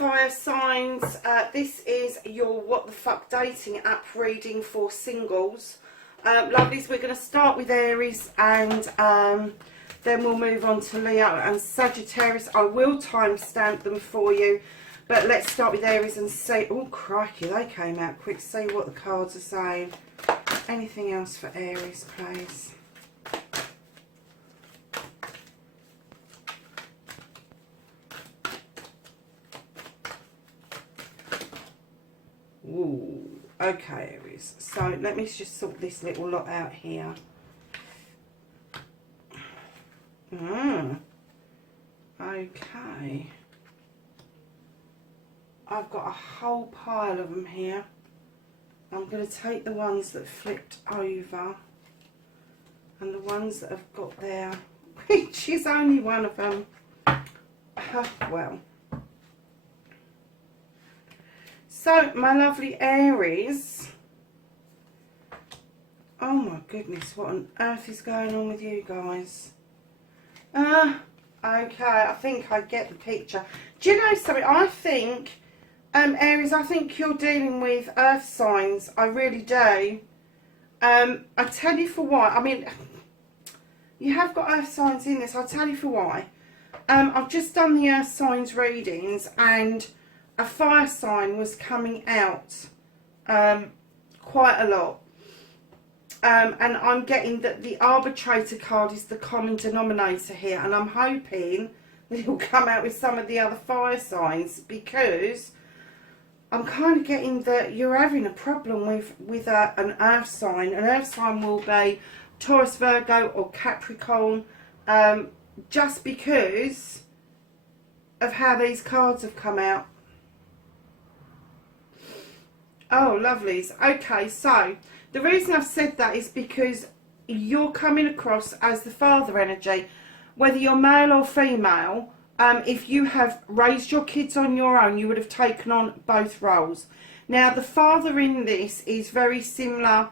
fire signs, this is your what the fuck dating app reading for singles. Lovelies, we're going to start with Aries and then we'll move on to Leo and Sagittarius. I will timestamp them for you, but let's start with Aries and see. Oh crikey, they came out quick. See what the cards are saying. Anything else for Aries, please? Ooh, okay, Aries. So let me just sort this little lot out here. Okay. I've got a whole pile of them here. I'm going to take the ones that flipped over and the ones that have got there, which is only one of them. Well. So, my lovely Aries, oh my goodness, what on earth is going on with you guys? Okay, I think I get the picture. Do you know something? I think, Aries, I think you're dealing with earth signs. I really do. I tell you for why. I mean, you have got earth signs in this. I'll tell you for why. I've just done the earth signs readings and a fire sign was coming out quite a lot. And I'm getting that the arbitrator card is the common denominator here, and I'm hoping that he'll come out with some of the other fire signs, because I'm kind of getting that you're having a problem with an earth sign. An earth sign will be Taurus, Virgo or Capricorn, just because of how these cards have come out. Oh, lovelies. Okay, so the reason I've said that is because you're coming across as the father energy. Whether you're male or female, if you have raised your kids on your own, you would have taken on both roles. Now, the father in this is very similar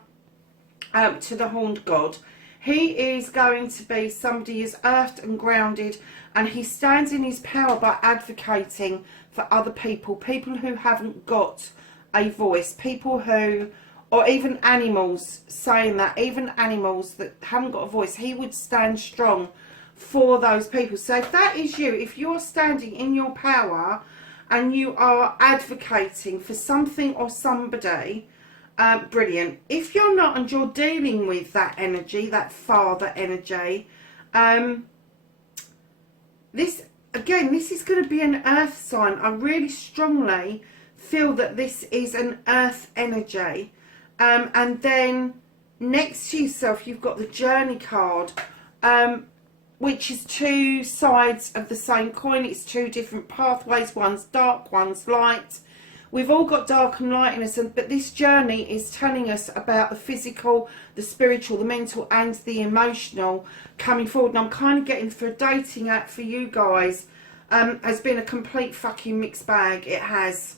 to the horned god. He is going to be somebody who's earthed and grounded, and he stands in his power by advocating for other people, people who haven't got a voice, people who, or even animals, saying that, even animals that haven't got a voice, he would stand strong for those people. So if that is you, if you're standing in your power and you are advocating for something or somebody, brilliant. If you're not and you're dealing with that energy, that father energy, this is going to be an earth sign. I really strongly feel that this is an earth energy. And then next to yourself you've got the journey card, which is two sides of the same coin. It's two different pathways, one's dark, one's light. We've all got dark and light in us, but this journey is telling us about the physical, the spiritual, the mental and the emotional coming forward. And I'm kind of getting, for a dating app for you guys, has been a complete fucking mixed bag. It has.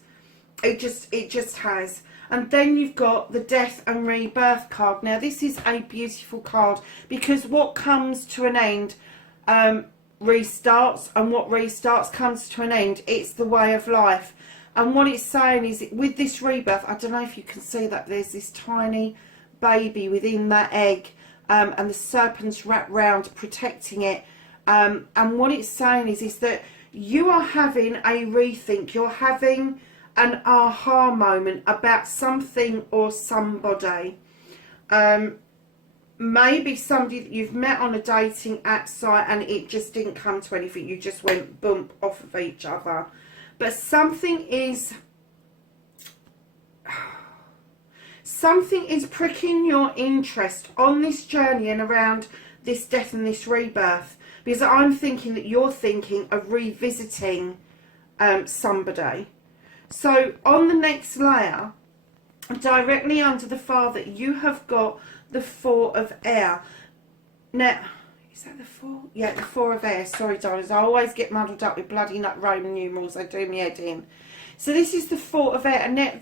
It just has. And then you've got the death and rebirth card. Now this is a beautiful card, because what comes to an end restarts, and what restarts comes to an end. It's the way of life. And what it's saying is, with this rebirth, I don't know if you can see that there's this tiny baby within that egg, and the serpent's wrapped round protecting it. And what it's saying is that you are having a rethink. You're having an aha moment about something or somebody. Maybe somebody that you've met on a dating app site and it just didn't come to anything. You just went bump off of each other. But something is pricking your interest on this journey and around this death and this rebirth. Because I'm thinking that you're thinking of revisiting somebody. So on the next layer, directly under the father, you have got the Four of Air. Now, is that the Four? Yeah, the Four of Air. Sorry, darlings. I always get muddled up with bloody nut Roman numerals. They do me head in. So this is the Four of Air. And now,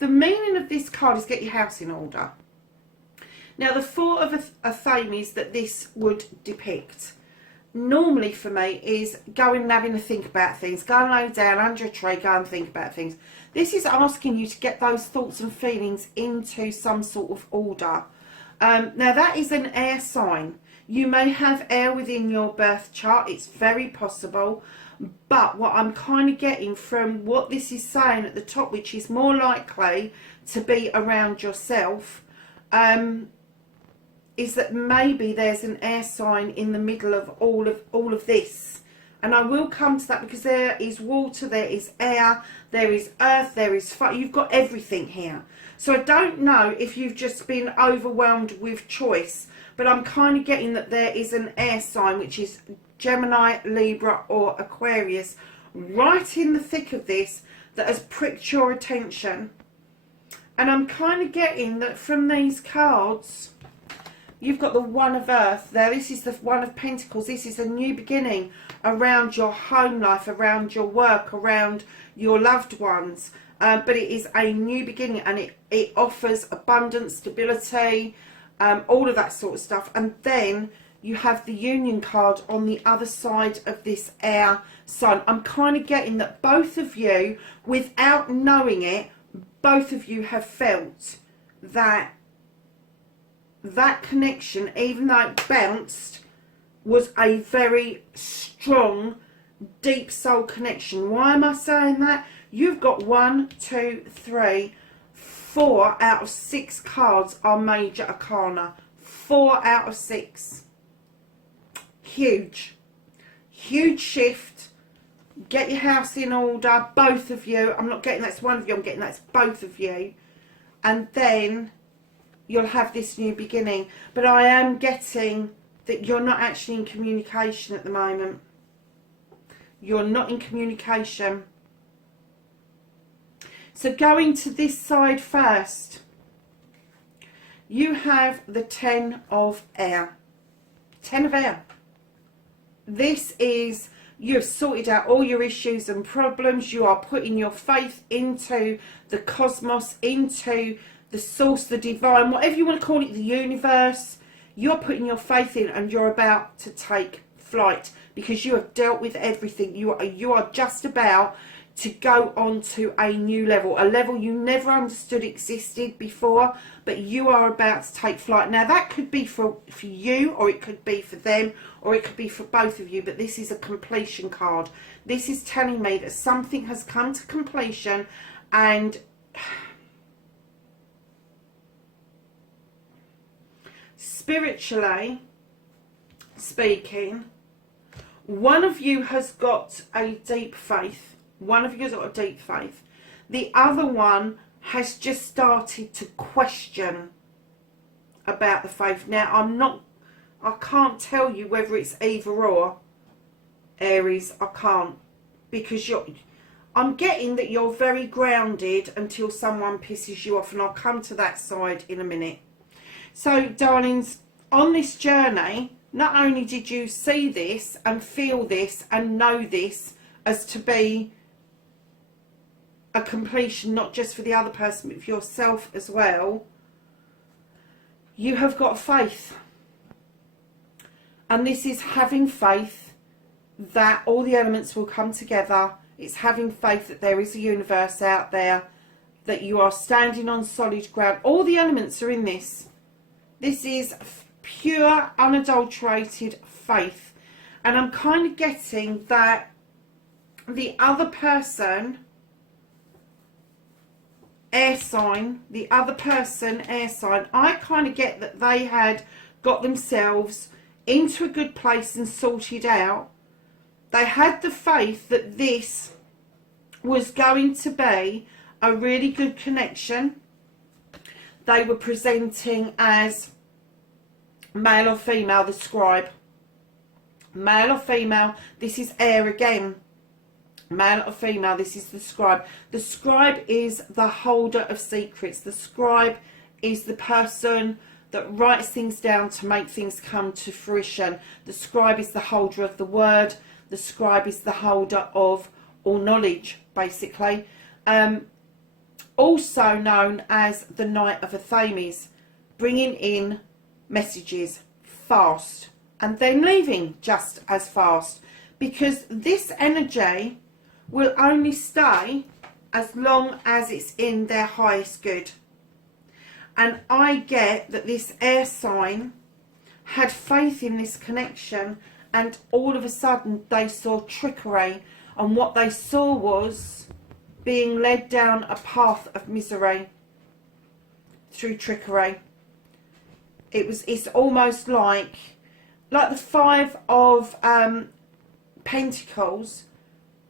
the meaning of this card is get your house in order. Now, the Four of a theme is that this would depict. normally for me is going and having to think about things. Go and lay down under a tree, go and think about things. This is asking you to get those thoughts and feelings into some sort of order. Now that is an air sign. You may have air within your birth chart. It's very possible. But what I'm kind of getting from what this is saying at the top, which is more likely to be around yourself, is that maybe there's an air sign in the middle of all of this. And I will come to that, because there is water, there is air, there is earth, there is fire. You've got everything here. So I don't know if you've just been overwhelmed with choice, but I'm kind of getting that there is an air sign, which is Gemini, Libra or Aquarius, right in the thick of this, that has pricked your attention. And I'm kind of getting that from these cards, you've got the One of Earth there. This is the One of Pentacles. This is a new beginning around your home life, around your work, around your loved ones. But it is a new beginning, and it offers abundance, stability, all of that sort of stuff. And then you have the Union card on the other side of this air sign. I'm kind of getting that both of you, without knowing it, both of you have felt that connection, even though it bounced, was a very strong, deep soul connection. Why am I saying that? You've got 1, 2, 3, 4 out of 6 cards are major arcana. 4 out of 6. Huge. Huge shift. Get your house in order, both of you. I'm not getting that's one of you, I'm getting that's both of you. And then you'll have this new beginning. But I am getting that you're not actually in communication at the moment. You're not in communication. So going to this side first, you have the 10 of air. 10 of air. This is, you've sorted out all your issues and problems. You are putting your faith into the cosmos, into the source, the divine, whatever you want to call it, the universe. You're putting your faith in, and you're about to take flight, because you have dealt with everything. You are just about to go on to a new level, a level you never understood existed before, but you are about to take flight. Now that could be for you, or it could be for them, or it could be for both of you, but this is a completion card. This is telling me that something has come to completion, and spiritually speaking, one of you has got a deep faith. One of you has got a deep faith. The other one has just started to question about the faith. Now, I can't tell you whether it's either or, Aries. I can't. Because I'm getting that you're very grounded until someone pisses you off. And I'll come to that side in a minute. So, darlings, on this journey, not only did you see this and feel this and know this as to be a completion, not just for the other person, but for yourself as well, you have got faith. And this is having faith that all the elements will come together. It's having faith that there is a universe out there, that you are standing on solid ground. All the elements are in this. This is pure, unadulterated faith. And I'm kind of getting that the other person, air sign, I kind of get that they had got themselves into a good place and sorted out. They had the faith that this was going to be a really good connection. They were presenting as male or female, the scribe. Male or female, this is air again. Male or female, this is the scribe. The scribe is the holder of secrets. The scribe is the person that writes things down to make things come to fruition. The scribe is the holder of the word. The scribe is the holder of all knowledge, basically. Also known as the Knight of Athames, bringing in messages fast. and then leaving just as fast, because this energy will only stay as long as it's in their highest good. And I get that this air sign had faith in this connection, and all of a sudden they saw trickery, and what they saw was being led down a path of misery through trickery. It's almost like the Five of Pentacles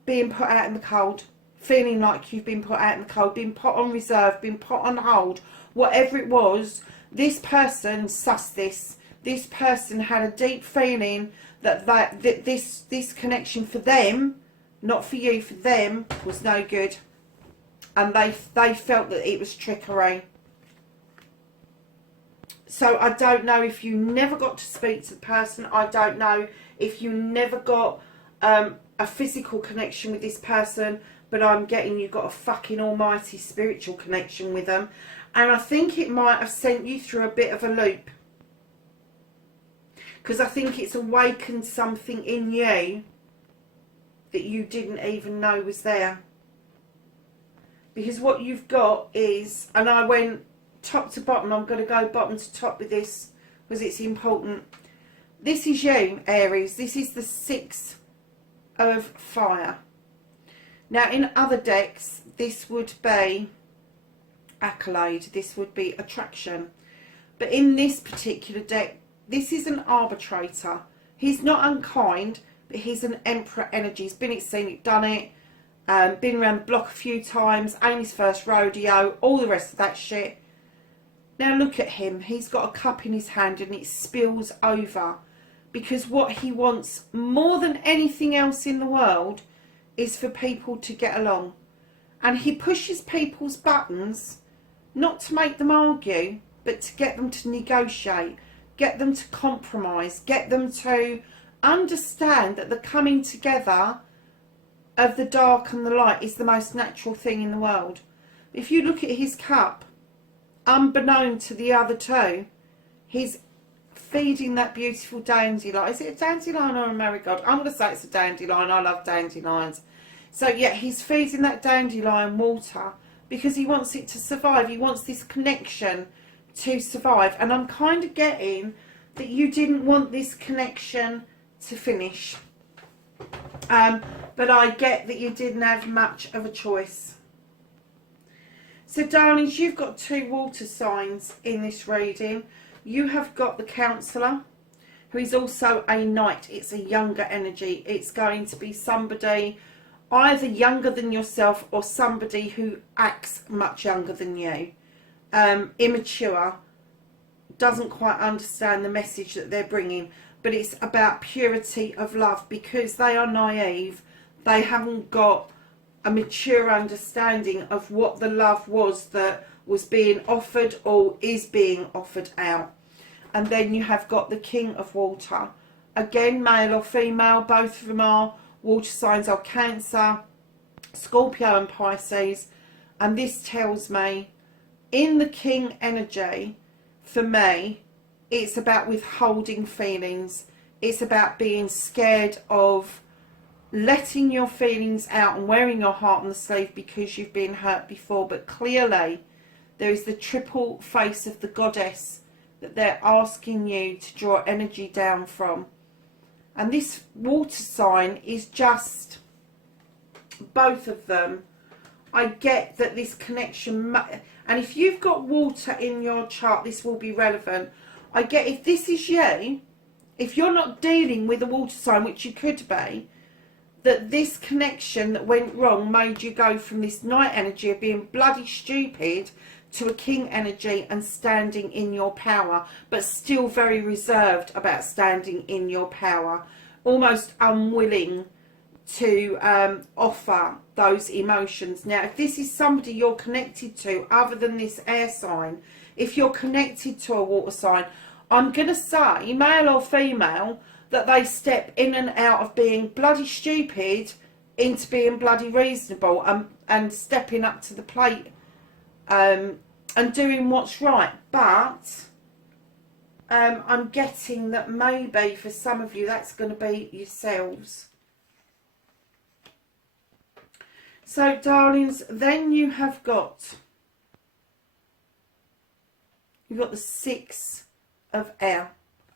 being put out in the cold, feeling like you've been put out in the cold, being put on reserve, being put on hold, whatever it was. This person sussed this. This person had a deep feeling that this connection for them, not for you, for them, was no good, and they felt that it was trickery. So I don't know if you never got to speak to the person. I don't know if you never got a physical connection with this person, but I'm getting you got a fucking almighty spiritual connection with them. And I think it might have sent you through a bit of a loop, because I think it's awakened something in you that you didn't even know was there. Because what you've got is, and I went top to bottom, I'm going to go bottom to top with this because it's important. This is you, Aries. This is the Six of Fire. Now, in other decks, this would be accolade. This would be attraction. But in this particular deck, this is an arbitrator. He's not unkind, but he's an Emperor energy. He's been it, seen it, done it. Been around the block a few times. Ain't his first rodeo. All the rest of that shit. Now look at him. He's got a cup in his hand and it spills over. Because what he wants more than anything else in the world is for people to get along. And he pushes people's buttons, not to make them argue, but to get them to negotiate, get them to compromise, get them to understand that the coming together of the dark and the light is the most natural thing in the world. If you look at his cup, unbeknown to the other two, he's feeding that beautiful dandelion. Is it a dandelion or a marigold? I'm going to say it's a dandelion. I love dandelions. So yeah, he's feeding that dandelion water because he wants it to survive. He wants this connection to survive. And I'm kind of getting that you didn't want this connection to finish. But I get that you didn't have much of a choice. So darlings, you've got two water signs in this reading. You have got the counsellor, who is also a knight. It's a younger energy. It's going to be somebody either younger than yourself or somebody who acts much younger than you. Immature, doesn't quite understand the message that they're bringing. But it's about purity of love, because they are naive. They haven't got a mature understanding of what the love was that was being offered or is being offered out. And then you have got the King of Water. Again, male or female, both of them are. Water signs are Cancer, Scorpio and Pisces. And this tells me, in the King energy, for me, it's about withholding feelings. It's about being scared of letting your feelings out and wearing your heart on the sleeve because you've been hurt before. But clearly there is the triple face of the goddess that they're asking you to draw energy down from. And this water sign is just both of them. I get that this connection, and if you've got water in your chart, this will be relevant. I get if this is you, if you're not dealing with a water sign, which you could be, that this connection that went wrong made you go from this Knight energy of being bloody stupid to a King energy and standing in your power, but still very reserved about standing in your power, almost unwilling to offer those emotions. Now, if this is somebody you're connected to other than this air sign, if you're connected to a water sign, I'm going to say, male or female, that they step in and out of being bloody stupid into being bloody reasonable, and stepping up to the plate and doing what's right. But I'm getting that maybe for some of you that's going to be yourselves. So, darlings, then you've got the 6 of air.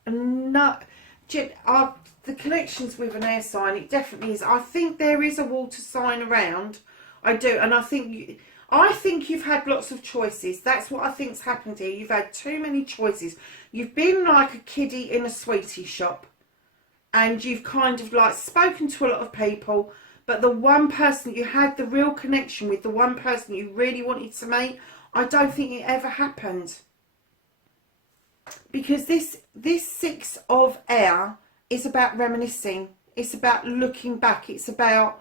And the connections with an air sign, it definitely is. I think there is a water sign around. I do, and I think you've had lots of choices. That's what I think's happened here. You've had too many choices. You've been like a kiddie in a sweetie shop, and you've kind of like spoken to a lot of people, but the one person you had the real connection with, the one person you really wanted to meet, I don't think it ever happened. Because this 6 of air is about reminiscing. It's about looking back. It's about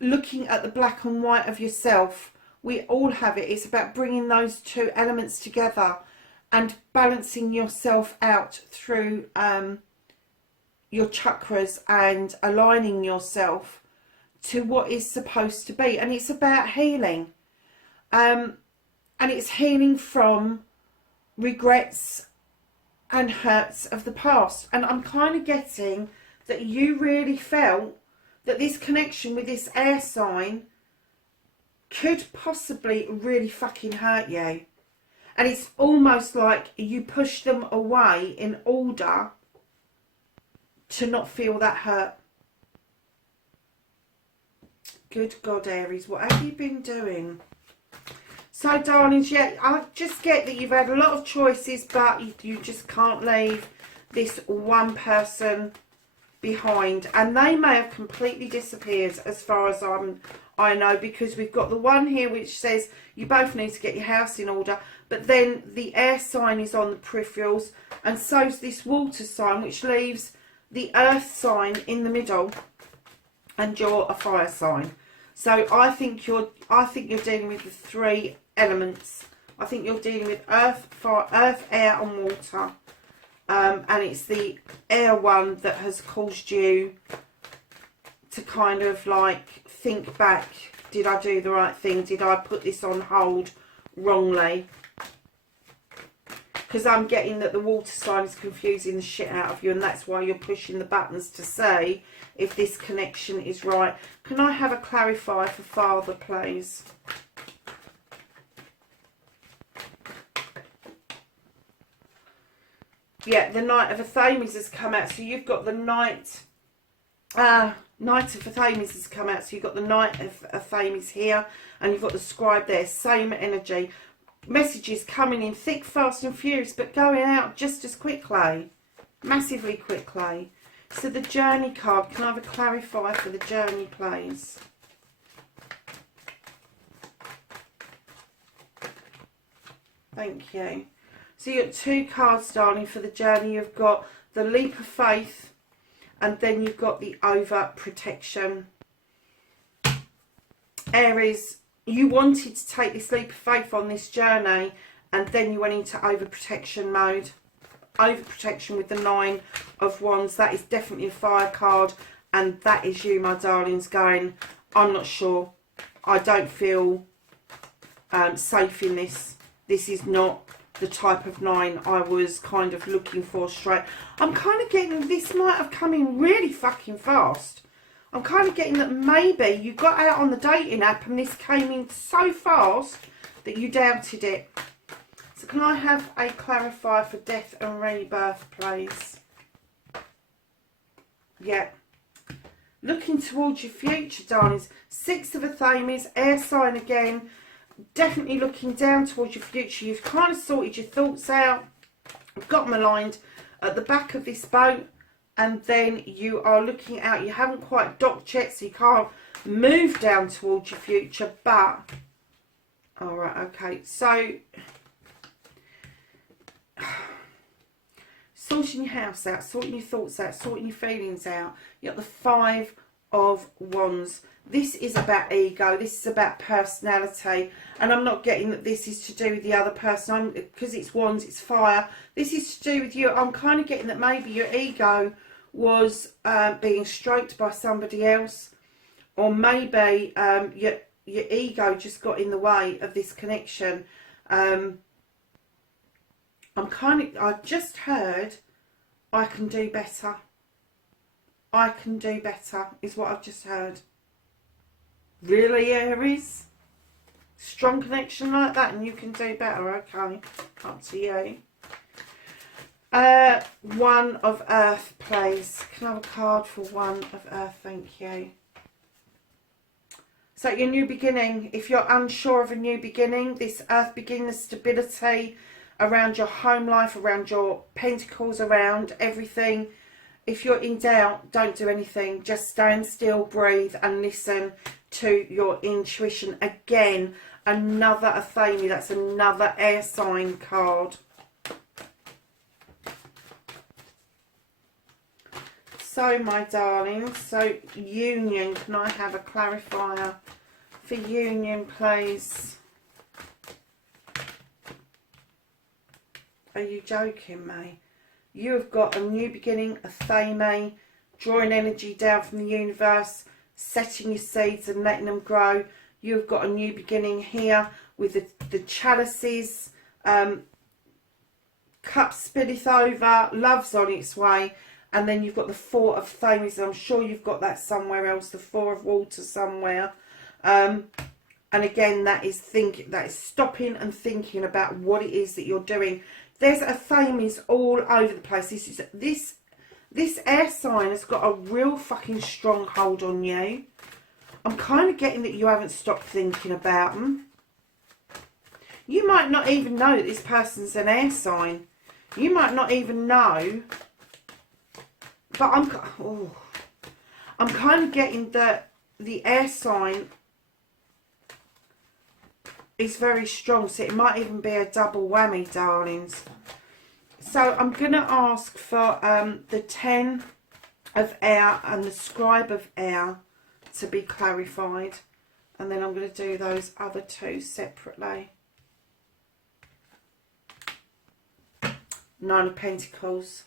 looking at the black and white of yourself. We all have it. It's about bringing those two elements together and balancing yourself out through your chakras and aligning yourself to what is supposed to be. And it's about healing. And it's healing from regrets and hurts of the past. And I'm kind of getting that you really felt that this connection with this air sign could possibly really fucking hurt you. And it's almost like you push them away in order to not feel that hurt. Good God, Aries, what have you been doing? So, darlings, yeah, I just get that you've had a lot of choices, but you just can't leave this one person behind. And they may have completely disappeared as far as I know, because we've got the one here which says you both need to get your house in order, but then the air sign is on the peripherals, and so's this water sign, which leaves the earth sign in the middle, and you're a fire sign. So I think you're dealing with the 3 elements. I think you're dealing with earth, fire, earth, air and water. And it's the air one that has caused you to kind of like think back. Did I do the right thing? Did I put this on hold wrongly? Because I'm getting that the water sign is confusing the shit out of you, and that's why you're pushing the buttons to say if this connection is right. Can I have a clarifier for Father, please? Yeah, the Knight of Athames has come out, so you've got the Knight of Athames has come out, so you've got the Knight of Athames here, and you've got the Scribe there, same energy. Messages coming in thick, fast and furious, but going out just as quickly, massively quickly. So the Journey card, can I have a clarifier for the Journey, please? Thank you. So you've got 2 cards, darling, for the Journey. You've got the Leap of Faith, and then you've got the Overprotection. Aries, you wanted to take this leap of faith on this journey, and then you went into overprotection mode. Overprotection with the 9 of Wands. That is definitely a fire card, and that is you, my darlings, going, I'm not sure. I don't feel safe in this. This is not the type of 9 I was kind of looking for straight. I'm kind of getting this might have come in really fucking fast. I'm kind of getting that maybe you got out on the dating app and this came in so fast that you doubted it. So can I have a clarifier for Death and Rebirth, please? Yeah. Looking towards your future, darlings. 6 of Athames, air sign again. Definitely looking down towards your future. You've kind of sorted your thoughts out. You've got them aligned at the back of this boat. And then you are looking out. You haven't quite docked yet, so you can't move down towards your future. But, alright, okay. So, sorting your house out, sorting your thoughts out, sorting your feelings out. You've got the 5 of Wands. This is about ego. This is about personality. And I'm not getting that this is to do with the other person. Because it's Wands, it's fire. This is to do with you. I'm kind of getting that maybe your ego was being stroked by somebody else. Or maybe your ego just got in the way of this connection. I'm I just heard I can do better. I can do better is what I've just heard. Really, Aries? Strong connection like that and you can do better. Okay, up to you. One of Earth, please. Can I have a card for One of Earth? Thank you. So your new beginning, if you're unsure of a new beginning, this Earth beginning, stability around your home life, around your pentacles, around everything. If you're in doubt, don't do anything. Just stand still, breathe and listen to your intuition. Again, another Athame, that's another air sign card. So, my darlings, so union, can I have a clarifier for union, please? Are you joking me? You have got a new beginning, Athame, drawing energy down from the universe, setting your seeds and letting them grow. You've got a new beginning here with the chalices, cups spilleth over, love's on its way. And then you've got the Four of Thames, and I'm sure you've got that somewhere else, the Four of Water somewhere. And again, that is stopping and thinking about what it is that you're doing. There's Athames all over the place. This air sign has got a real fucking strong hold on you. I'm kind of getting that you haven't stopped thinking about them. You might not even know that this person's an air sign. You might not even know. But I'm kind of getting that the air sign is very strong. So it might even be a double whammy, darlings. So I'm going to ask for the 10 of air and the scribe of air to be clarified. And then I'm going to do those other two separately. Nine of Pentacles.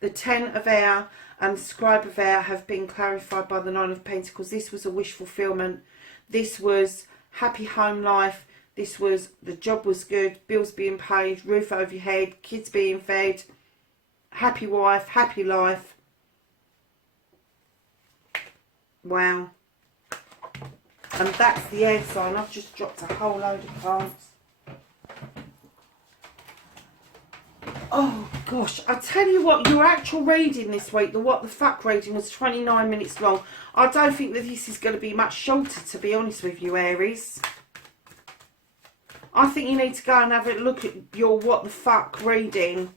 The 10 of air and the scribe of air have been clarified by the 9 of Pentacles. This was a wish fulfillment. This was happy home life. This was the job was good, bills being paid, roof over your head, kids being fed, happy wife, happy life. Wow. And that's the air sign. I've just dropped a whole load of cards. Oh gosh, I tell you what, your actual reading this week, the what the fuck reading, was 29 minutes long. I don't think that this is going to be much shorter, to be honest with you, Aries. I think you need to go and have a look at your what the fuck reading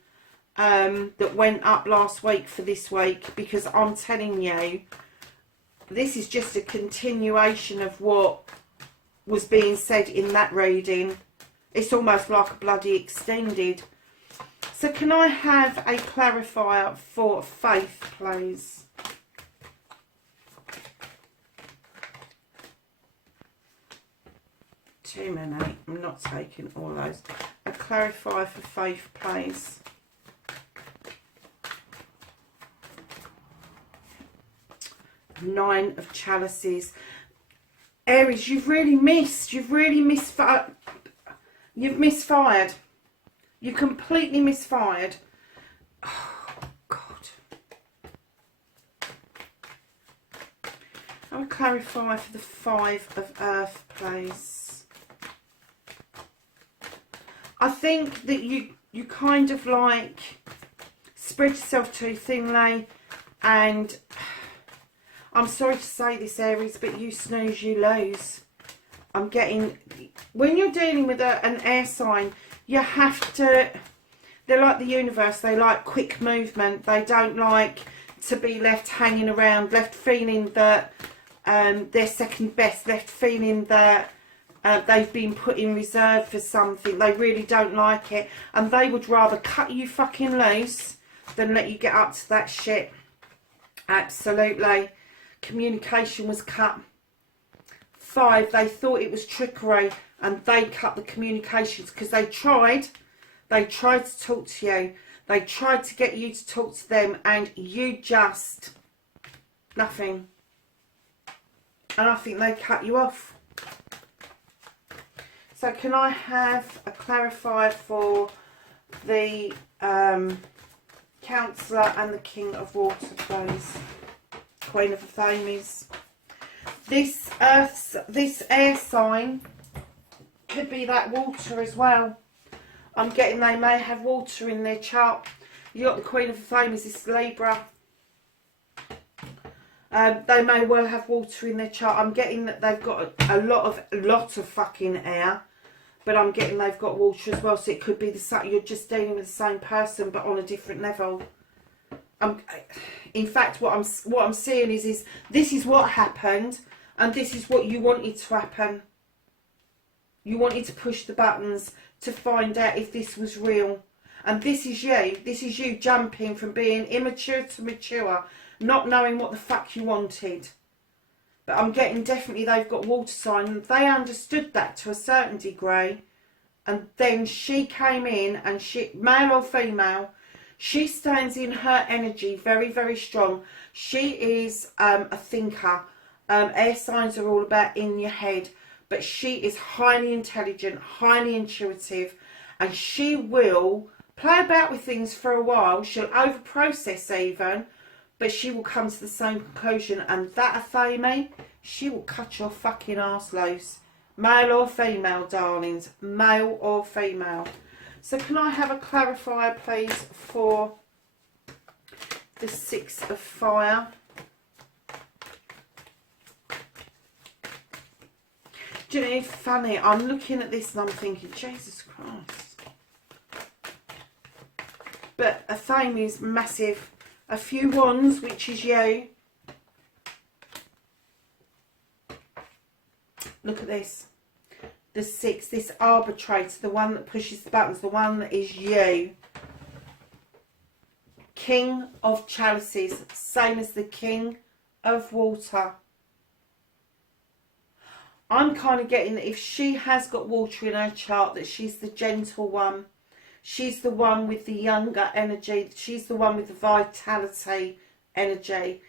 that went up last week for this week, because I'm telling you, this is just a continuation of what was being said in that reading. It's almost like a bloody extended. So can I have a clarifier for faith, please? Too many. I'm not taking all those. A clarifier for faith, please. Nine of Chalices. Aries, you've really missed. You've really misfired. You've misfired. You completely misfired. Oh, God. I will clarify for the 5 of Earth, please. I think that you kind of like spread yourself too thinly, and I'm sorry to say this, Aries, but you snooze, you lose. I'm getting, when you're dealing with an air sign, you have to, they're like the universe, they like quick movement. They don't like to be left hanging around, left feeling that they're second best, left feeling that they've been put in reserve for something. They really don't like it, and they would rather cut you fucking loose than let you get up to that shit. Absolutely. Communication was cut. 5, they thought it was trickery, and they cut the communications because they tried to talk to you. They tried to get you to talk to them, and you just, nothing. And I think they cut you off. So can I have a clarifier for the Counsellor and the King of Water, please. Queen of the Flamies. This air sign could be that water as well. I'm getting they may have water in their chart. You got the Queen of the Flames, this Libra. They may well have water in their chart. I'm getting that they've got a lot of fucking air, but I'm getting they've got water as well. So it could be the same. You're just dealing with the same person, but on a different level. In fact, what I'm seeing is this is what happened, and this is what you wanted to happen. You wanted to push the buttons to find out if this was real, and this is you. This is you jumping from being immature to mature, not knowing what the fuck you wanted. But I'm getting definitely they've got water sign. They understood that to a certain degree, and then she came in, and she, male or female, she stands in her energy very, very strong. She is a thinker. Air signs are all about in your head. But she is highly intelligent, highly intuitive. And she will play about with things for a while. She'll over-process even. But she will come to the same conclusion. And that Athame, she will cut your fucking arse loose. Male or female, darlings. Male or female. So can I have a clarifier, please, for the Six of Fire? Do you know, it's funny, I'm looking at this and I'm thinking, Jesus Christ. But a Fame is massive. A few wands, which is you. Look at this. The Six, this arbitrator, the one that pushes the buttons, the one that is you. King of Chalices, same as the King of Water. I'm kind of getting that if she has got water in her chart, that she's the gentle one. She's the one with the younger energy. She's the one with the vitality energy.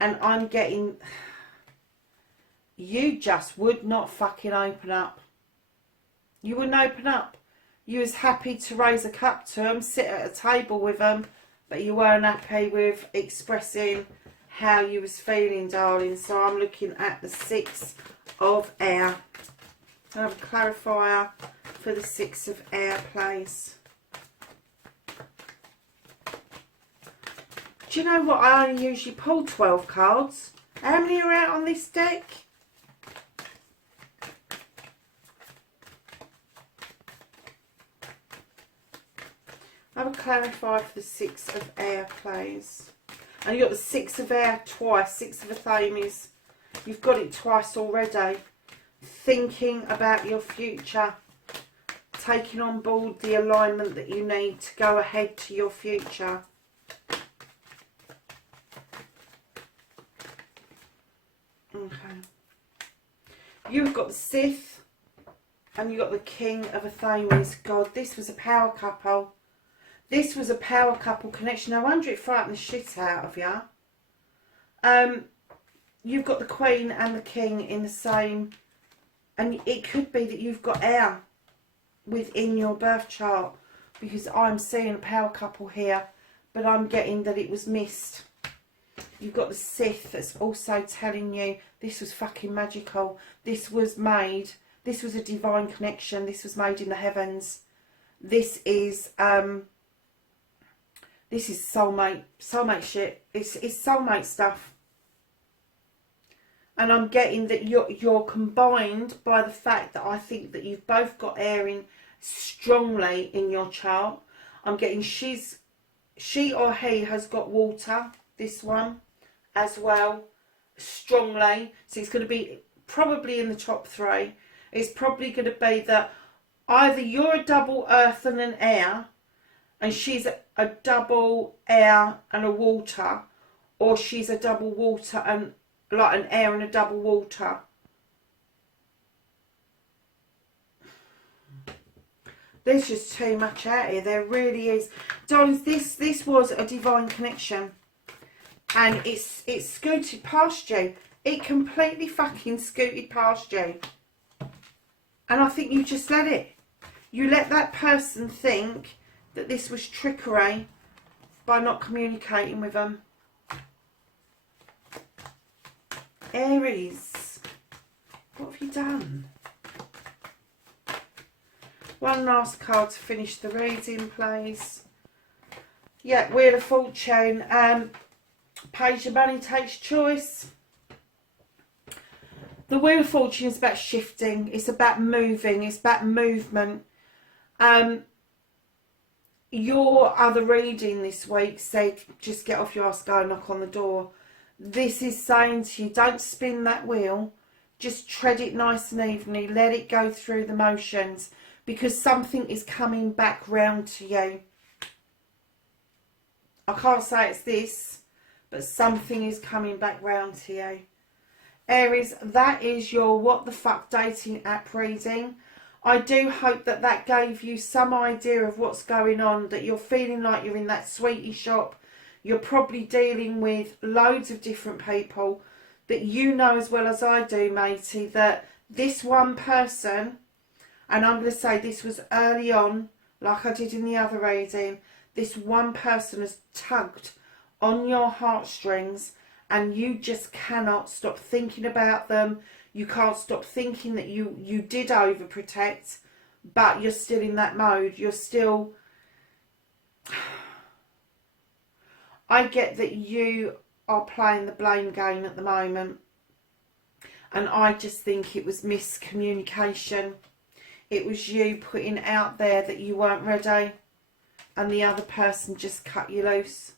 And I'm getting, you just would not fucking open up. You wouldn't open up. You was happy to raise a cup to them, sit at a table with them, but you weren't happy with expressing how you was feeling, darling. So I'm looking at the Six of Air. I have a clarifier for the Six of Air, please. Do you know what? I only usually pull 12 cards. How many are out on this deck? I have a clarifier for the Six of Air, please. And you've got the Six of Air twice. Six of Athames. You've got it twice already. Thinking about your future. Taking on board the alignment that you need to go ahead to your future. Okay. You've got the Sith. And you've got the King of Athames. God, this was a power couple. This was a power couple connection. I wonder if it frightened the shit out of you. You've got the Queen and the King in the same. And it could be that you've got air within your birth chart. Because I'm seeing a power couple here. But I'm getting that it was missed. You've got the Sith that's also telling you this was fucking magical. This was made. This was a divine connection. This was made in the heavens. This is soulmate shit. It's soulmate stuff. And I'm getting that you're combined by the fact that I think that you've both got air in strongly in your chart. I'm getting she or he has got water, this one, as well, strongly. So it's going to be probably in the top three. It's probably going to be that either you're a double earth and an air, and she's a double air and a water, or she's a double water and like an air and a double water. There's just too much out here. There really is. Darlings, this was a divine connection. And it's scooted past you. It completely fucking scooted past you. And I think you just let it. You let that person think that this was trickery by not communicating with them. Aries, what have you done? One last card to finish the reading, please. Yeah, Wheel of Fortune. Page of Money takes choice. The Wheel of Fortune is about shifting. It's about moving. It's about movement. Your other reading this week said, just get off your ass, go knock on the door. This is saying to you, don't spin that wheel. Just tread it nice and evenly. Let it go through the motions, because something is coming back round to you. I can't say it's this, but something is coming back round to you. Aries, that is your What the Fuck dating app reading. I do hope that that gave you some idea of what's going on, that you're feeling like you're in that sweetie shop. You're probably dealing with loads of different people, that you know as well as I do, matey, that this one person, and I'm going to say this was early on, like I did in the other reading, this one person has tugged on your heartstrings, and you just cannot stop thinking about them. You can't stop thinking that you did overprotect, but you're still in that mode. You're still... I get that you are playing the blame game at the moment. And I just think it was miscommunication. It was you putting out there that you weren't ready, and the other person just cut you loose.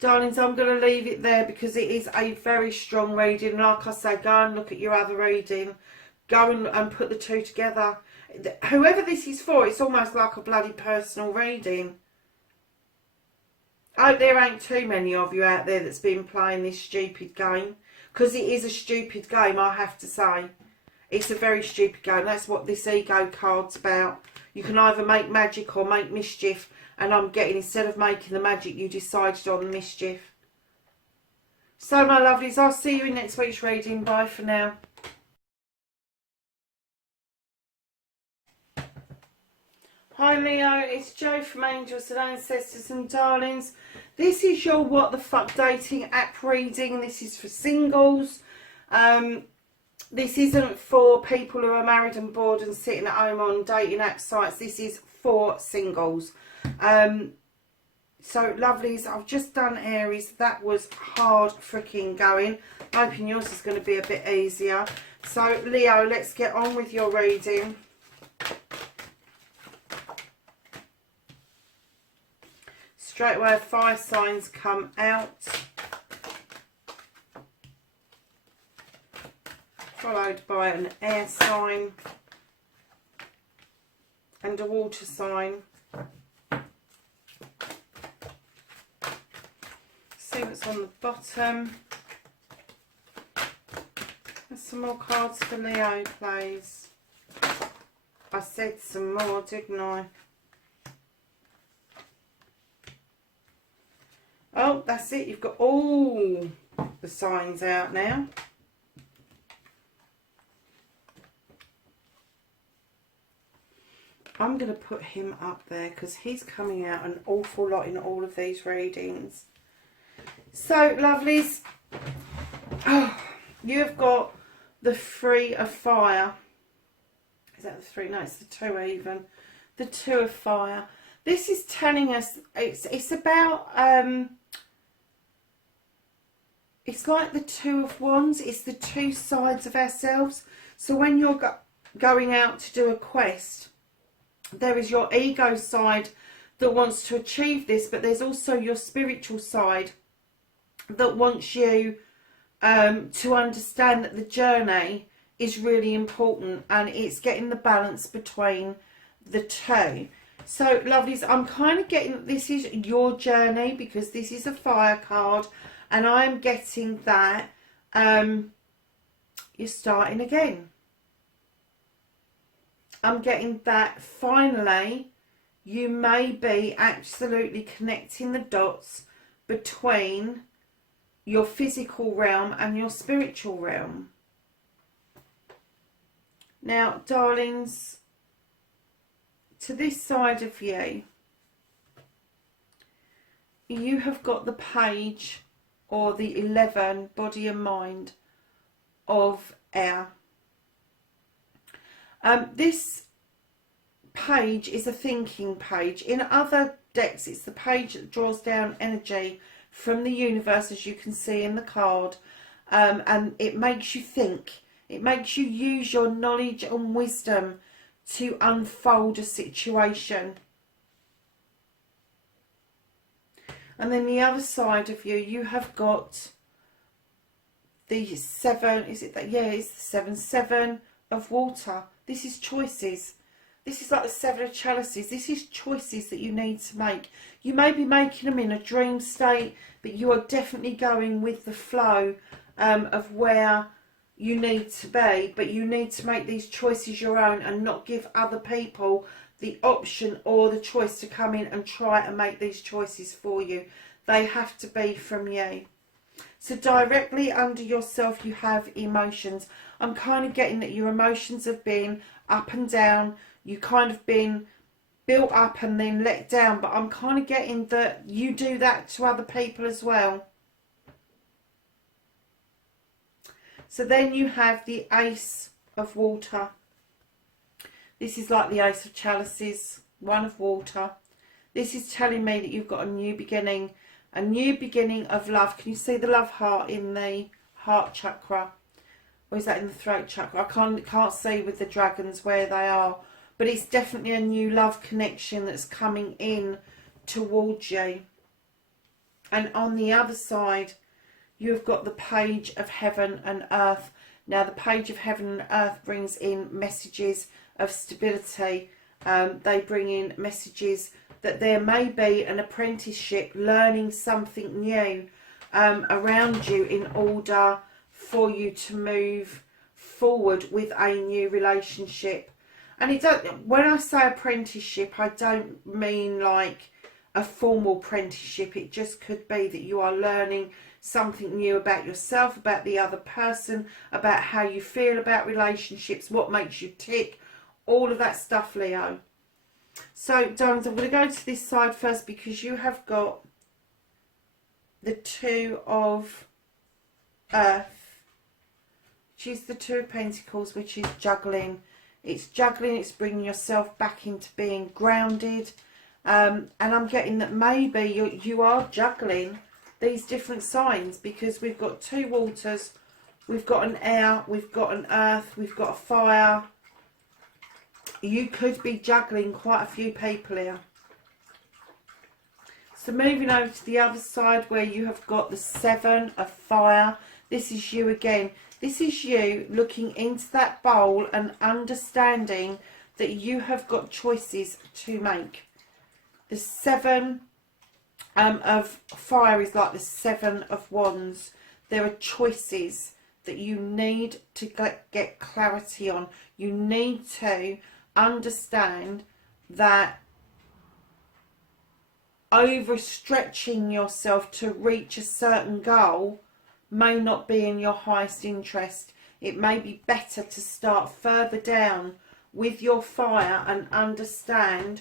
Darlings, I'm going to leave it there because it is a very strong reading. Like I say, go and look at your other reading. Go and put the two together. Whoever this is for, it's almost like a bloody personal reading. I hope there ain't too many of you out there that's been playing this stupid game. Because it is a stupid game, I have to say. It's a very stupid game. That's what this ego card's about. You can either make magic or make mischief. And I'm getting, instead of making the magic, you decided on the mischief. So, my lovelies, I'll see you in next week's reading. Bye for now. Hi, Leo. It's Jo from Angels and Ancestors and Darlings. This is your What the Fuck dating app reading. This is for singles. This isn't for people who are married and bored and sitting at home on dating app sites. This is for singles. So lovelies, I've just done Aries. That was hard freaking going. Hoping yours is going to be a bit easier. So Leo, let's get on with your reading. Straight away, fire signs come out, followed by an air sign and a water sign. See what's on the bottom. And some more cards for Leo, please. I said some more, didn't I? Oh, that's it. You've got all the signs out now. I'm going to put him up there because he's coming out an awful lot in all of these readings. So, lovelies, oh, you've got the Three of Fire. Is that the three? No, it's the two even. The Two of Fire. This is telling us it's about it's like the Two of Wands. It's the two sides of ourselves. So when you're going out to do a quest, there is your ego side that wants to achieve this, but there's also your spiritual side that wants you to understand that the journey is really important, and it's getting the balance between the two. So, lovelies, I'm kind of getting that this is your journey because this is a fire card, and I'm getting that you're starting again. I'm getting that finally you may be absolutely connecting the dots between your physical realm and your spiritual realm. Now, darlings, to this side of you, you have got the page or the 11, body and mind, of air. This page is a thinking page. In other decks, it's the page that draws down energy from the universe, as you can see in the card, and it makes you think. It makes you use your knowledge and wisdom to unfold a situation. And then the other side of you, you have got the 7, is it that? Yeah, it's the 7 of water. This is choices. This is like the 7 of chalices. This is choices that you need to make. You may be making them in a dream state, but you are definitely going with the flow of where you need to be. But you need to make these choices your own and not give other people the option or the choice to come in and try and make these choices for you. They have to be from you. So directly under yourself you have emotions. I'm kind of getting that your emotions have been up and down. You kind of been built up and then let down. But I'm kind of getting that you do that to other people as well. So then you have the Ace of Water. This is like the Ace of Chalices, 1 of water. This is telling me that you've got a new beginning of love. Can you see the love heart in the heart chakra? Or is that in the throat chakra? I can't see with the dragons where they are. But it's definitely a new love connection that's coming in towards you. And on the other side, you've got the Page of Heaven and Earth. Now, the Page of Heaven and Earth brings in messages of stability. They bring in messages that there may be an apprenticeship, learning something new around you in order for you to move forward with a new relationship. And when I say apprenticeship, I don't mean like a formal apprenticeship. It just could be that you are learning something new about yourself, about the other person, about how you feel about relationships, what makes you tick, all of that stuff, Leo. So, darlings, I'm going to go to this side first because you have got the 2 of Earth, which is the 2 of Pentacles, which is juggling. It's juggling, it's bringing yourself back into being grounded. And I'm getting that maybe you are juggling these different signs because we've got 2 waters, we've got an air, we've got an earth, we've got a fire. You could be juggling quite a few people here. So moving over to the other side where you have got the 7 of fire. This is you again. This is you looking into that bowl and understanding that you have got choices to make. The 7 of fire is like the 7 of wands. There are choices that you need to get clarity on. You need to understand that overstretching yourself to reach a certain goal may not be in your highest interest. It may be better to start further down with your fire and understand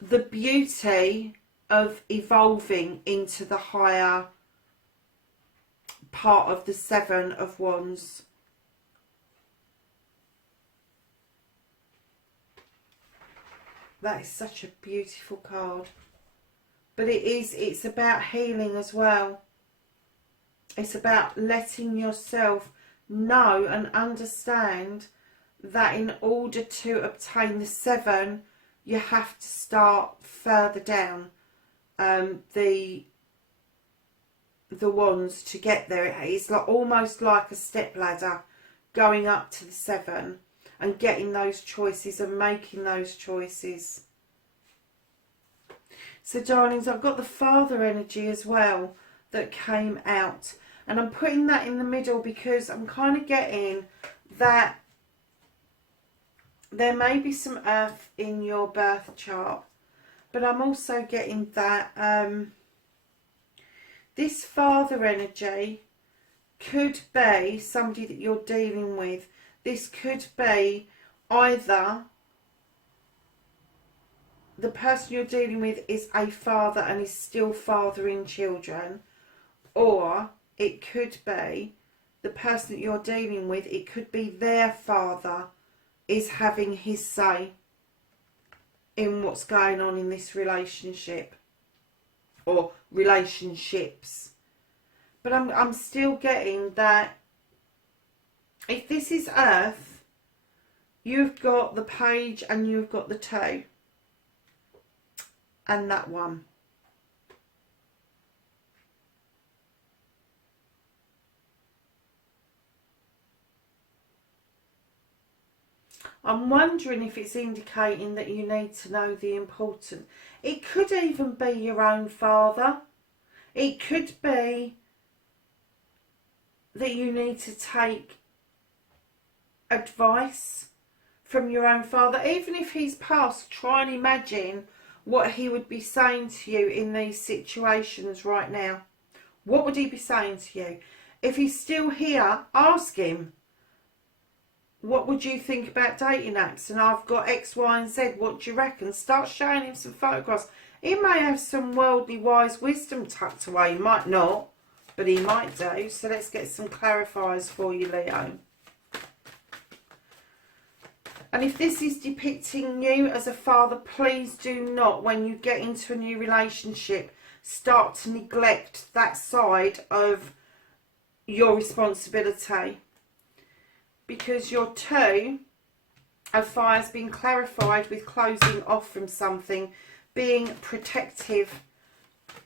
the beauty of evolving into the higher part of the 7 of wands. That is such a beautiful card. But it's about healing as well. It's about letting yourself know and understand that in order to obtain the 7, you have to start further down the wands to get there. It's like almost like a step ladder going up to the 7 and getting those choices and making those choices. So, darlings, I've got the Father energy as well that came out. And I'm putting that in the middle because I'm kind of getting that there may be some earth in your birth chart. But I'm also getting that this Father energy could be somebody that you're dealing with this could be either the person you're dealing with is a father and is still fathering children, or it could be the person that you're dealing with, it could be their father is having his say in what's going on in this relationship or relationships. But I'm still getting that if this is Earth, you've got the Page and you've got the 2 and that one. I'm wondering if it's indicating that you need to know the importance. It could even be your own father. It could be that you need to take advice from your own father. Even if he's passed, try and imagine what he would be saying to you in these situations right now. What would he be saying to you? If he's still here, ask him, what would you think about dating apps? And I've got X, Y and Z. What do you reckon? Start showing him some photographs. He may have some worldly wise wisdom tucked away. He might not, but he might do. So let's get some clarifiers for you, Leo. And if this is depicting you as a father, please do not, when you get into a new relationship, start to neglect that side of your responsibility. Because your 2 of fire has been clarified with closing off from something, being protective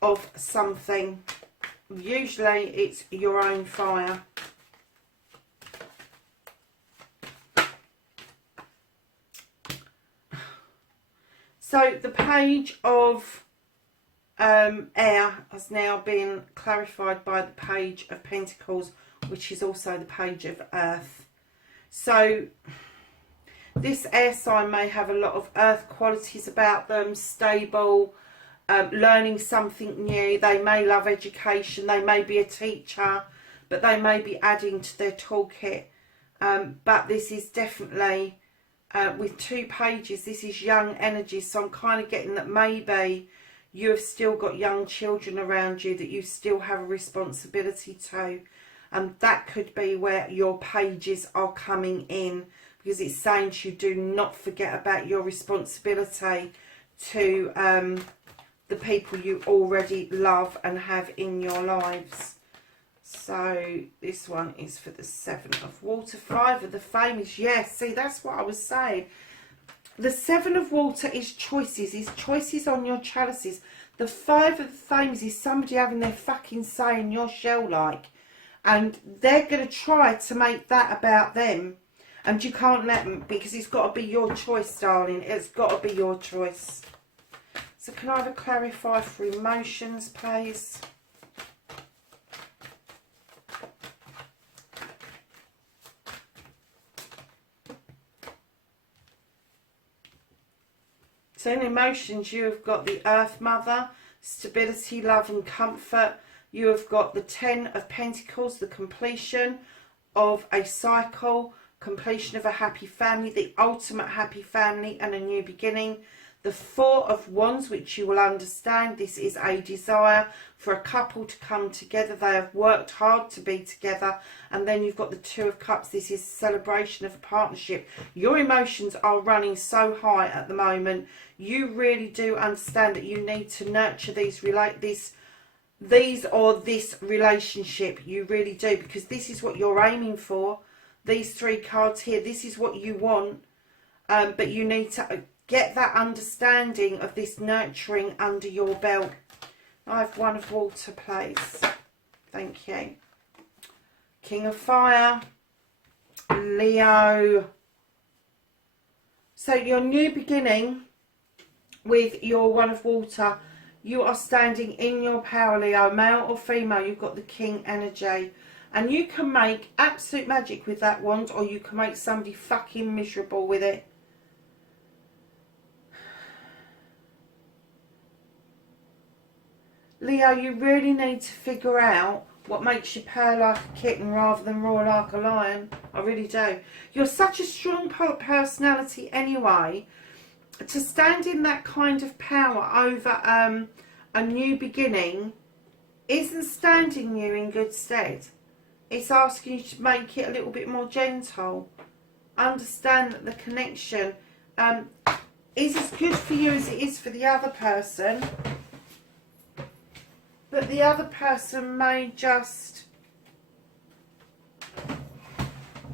of something. Usually it's your own fire. So the Page of Air has now been clarified by the Page of Pentacles, which is also the Page of Earth. So this air sign may have a lot of earth qualities about them, stable, learning something new. They may love education. They may be a teacher, but they may be adding to their toolkit. But this is definitely, with 2 pages, this is young energy. So I'm kind of getting that maybe you have still got young children around you that you still have a responsibility to. And that could be where your pages are coming in, because it's saying to you, do not forget about your responsibility to the people you already love and have in your lives. So this one is for the 7 of Water. 5 of the Famous. Yes, see, that's what I was saying. The 7 of Water is choices. Is choices on your chalices. The 5 of the Famous is somebody having their fucking say in your shell, like. And they're going to try to make that about them. And you can't let them, because it's got to be your choice, darling. It's got to be your choice. So can I have a clarify for emotions, please? So in emotions, you have got the Earth Mother, stability, love and comfort. You have got the 10 of Pentacles, the completion of a cycle, completion of a happy family, the ultimate happy family and a new beginning. The 4 of Wands, which you will understand, this is a desire for a couple to come together. They have worked hard to be together. And then you've got the 2 of Cups. This is celebration of a partnership. Your emotions are running so high at the moment. You really do understand that you need to nurture this relationship. You really do, because this is what you're aiming for. These 3 cards here, this is what you want. But you need to get that understanding of this nurturing under your belt. I have 1 of Water, please. Thank you. King of Fire. Leo. So your new beginning with your 1 of Water, you are standing in your power, Leo. Male or female, you've got the King energy. And you can make absolute magic with that wand, or you can make somebody fucking miserable with it. Leo, you really need to figure out what makes you purr like a kitten rather than roar like a lion. I really do. You're such a strong personality anyway. To stand in that kind of power over a new beginning isn't standing you in good stead. It's asking you to make it a little bit more gentle. Understand that the connection is as good for you as it is for the other person. But the other person may just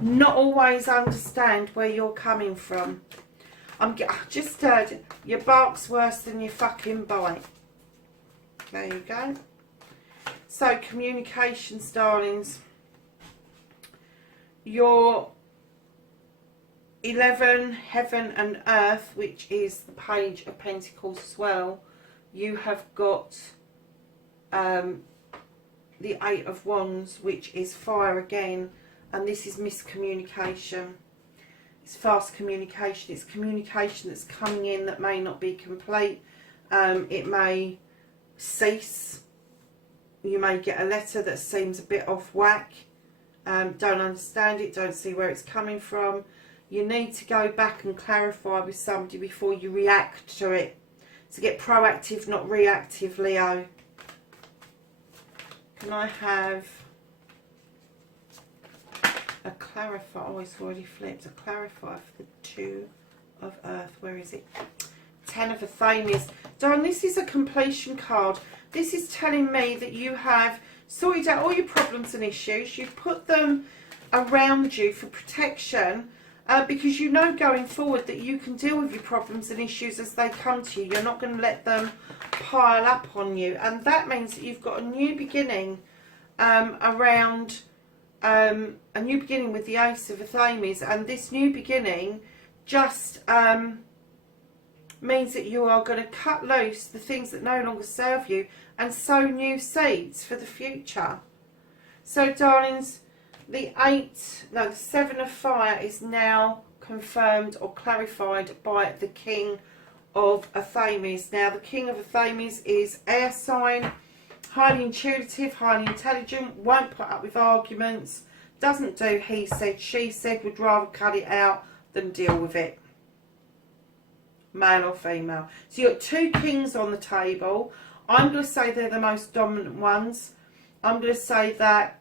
not always understand where you're coming from. I just heard your bark's worse than your fucking bite. There you go. So, communications, darlings. Your 11, Heaven and Earth, which is the Page of Pentacles as well. You have got the 8 of Wands, which is fire again. And this is miscommunication. It's fast communication. It's communication that's coming in that may not be complete. It may cease. You may get a letter that seems a bit off whack. Don't understand it. Don't see where it's coming from. You need to go back and clarify with somebody before you react to it. So get proactive, not reactive, Leo. Can I have a clarifier? Oh, it's already flipped. A clarifier for the 2 of Earth. Where is it? 10 of Athenius. Darling, this is a completion card. This is telling me that you have sorted out all your problems and issues. You've put them around you for protection because you know going forward that you can deal with your problems and issues as they come to you. You're not going to let them pile up on you. And that means that you've got a new beginning around... a new beginning with the Ace of Athenius, and this new beginning just means that you are going to cut loose the things that no longer serve you and sow new seeds for the future. So, darlings, the 7 of Fire is now confirmed or clarified by the King of Athenius. Now, the King of Athenius is air sign, highly intuitive, highly intelligent, won't put up with arguments, doesn't do he said, she said, would rather cut it out than deal with it. Male or female. So you've got 2 kings on the table. I'm going to say they're the most dominant ones. I'm going to say that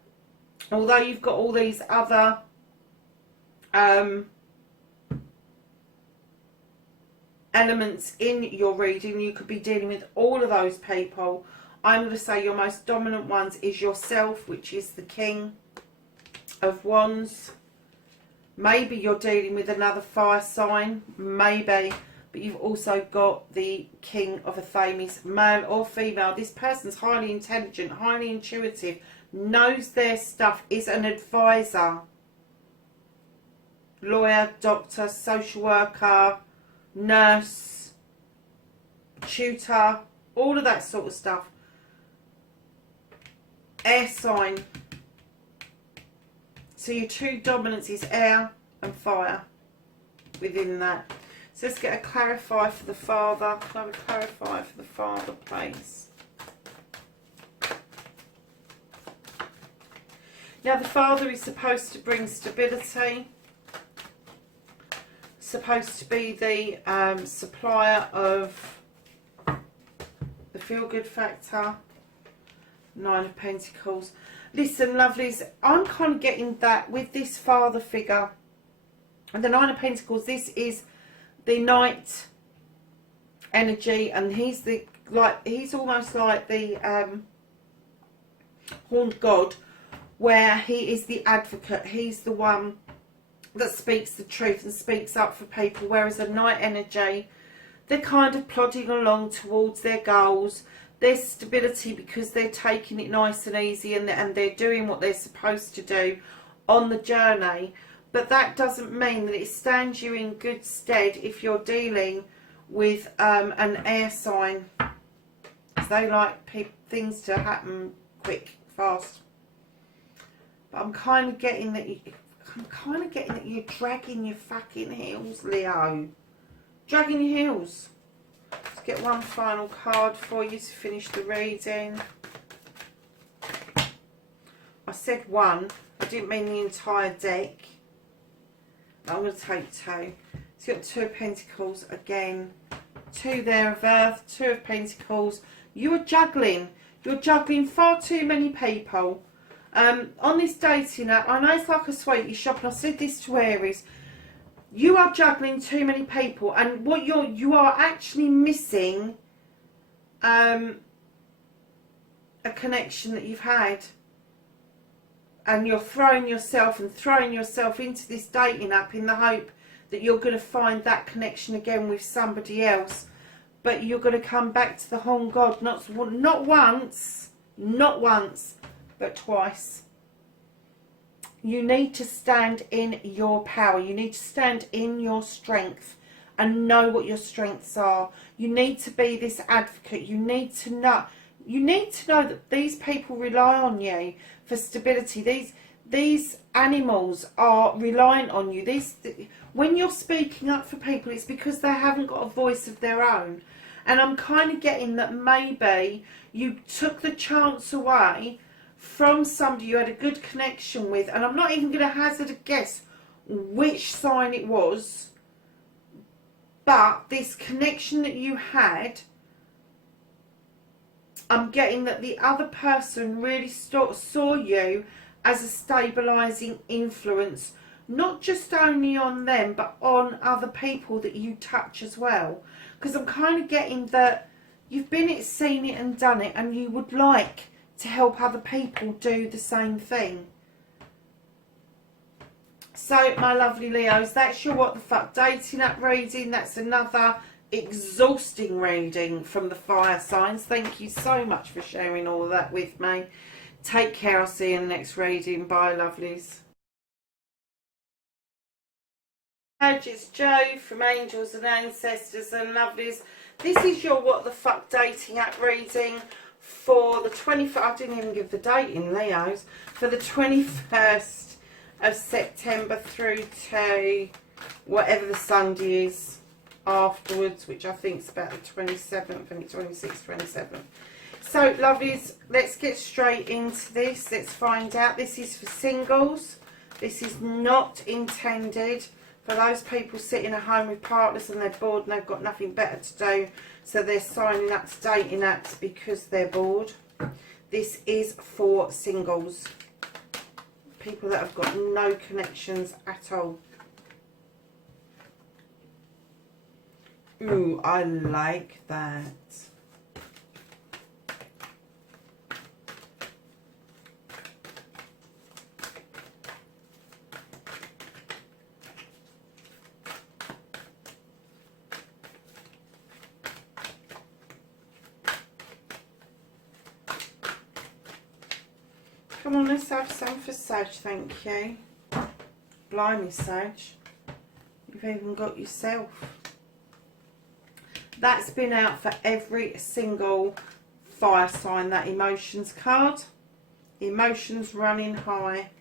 although you've got all these other elements in your reading, you could be dealing with all of those people. I'm going to say your most dominant ones is yourself, which is the King of Wands. Maybe you're dealing with another fire sign, maybe, but you've also got the King of Athenius, male or female. This person's highly intelligent, highly intuitive, knows their stuff, is an advisor, lawyer, doctor, social worker, nurse, tutor, all of that sort of stuff. Air sign. So your 2 dominance is air and fire within that. So let's get a clarifier for the father. Can I have a clarifier for the father, please? Now the father is supposed to bring stability. Supposed to be the supplier of the feel-good factor. 9 of Pentacles. Listen, lovelies, I'm kind of getting that with this father figure. And the 9 of Pentacles, this is the Knight energy, and he's almost like the horned god, where he is the advocate. He's the one that speaks the truth and speaks up for people, whereas the Knight energy, they're kind of plodding along towards their goals. There's stability because they're taking it nice and easy, and they're doing what they're supposed to do on the journey. But that doesn't mean that it stands you in good stead if you're dealing with an air sign. They like things to happen quick, fast. But I'm kind of getting that you're dragging your fucking heels, Leo. Dragging your heels. Let's get one final card for you to finish the reading. said one. I didn't mean the entire deck. I'm going to take two. So you've got Two of Pentacles again. Two there of Earth. Two of Pentacles. You are juggling. You're juggling far too many people. On this dating app, I know it's like a sweetie shop, and I said this to Aries. You are juggling too many people, and what you are actually missing a connection that you've had. And you're throwing yourself into this dating app in the hope that you're going to find that connection again with somebody else. But you're going to come back to the home God, not once, but twice. You need to stand in your power. You need to stand in your strength and know what your strengths are. You need to be this advocate. You need to know that these people rely on you for stability. These animals are reliant on you. When you're speaking up for people, it's because they haven't got a voice of their own. And I'm kind of getting that maybe you took the chance away from somebody you had a good connection with, and I'm not even going to hazard a guess which sign it was, but this connection that you had, I'm getting that the other person really saw you as a stabilising influence, not just only on them, but on other people that you touch as well. Because I'm kind of getting that you've been it, seen it and done it, and you would like to help other people do the same thing. So, my lovely Leos, that's your What the Fuck dating app reading. That's another exhausting reading from the fire signs. Thank you so much for sharing all of that with me. Take care. I'll see you in the next reading. Bye, lovelies. It's Joe from Angels and Ancestors and Lovelies. This is your What the Fuck dating app reading for the 21st. I didn't even give the date in Leos. For the 21st of September through to whatever the Sunday is afterwards, which I think is about the 27th, I think 26th, 27th. So, lovelies, let's get straight into this. Let's find out. This is for singles. This is not intended for those people sitting at home with partners and they're bored and they've got nothing better to do, so they're signing up to dating apps because they're bored. This is for singles. People that have got no connections at all. Ooh, I like that. Come on, let's have some for Sag, thank you. Blimey, Sag. You've even got yourself. That's been out for every single fire sign, that emotions card. Emotions running high.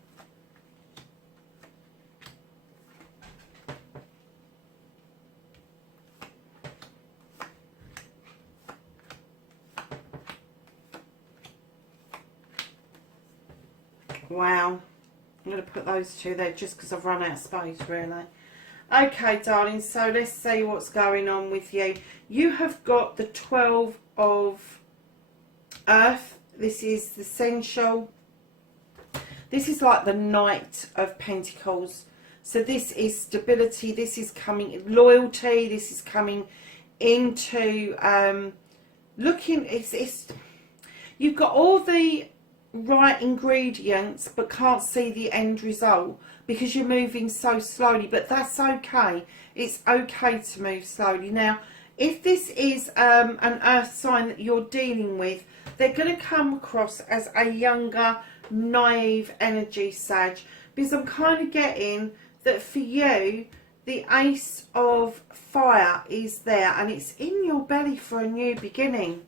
Wow. I'm going to put those two there just because I've run out of space, really. Okay, darling, so let's see what's going on with you. You have got the 12 of Earth. This is the essential. This is like the Knight of Pentacles. So this is stability. This is coming, loyalty. This is coming into looking. You've got all the right ingredients but can't see the end result because you're moving so slowly, but that's okay. It's okay to move slowly. Now, if this is an earth sign that you're dealing with, they're going to come across as a younger, naive energy, Sag, because I'm kind of getting that for you the Ace of Fire is there and it's in your belly for a new beginning.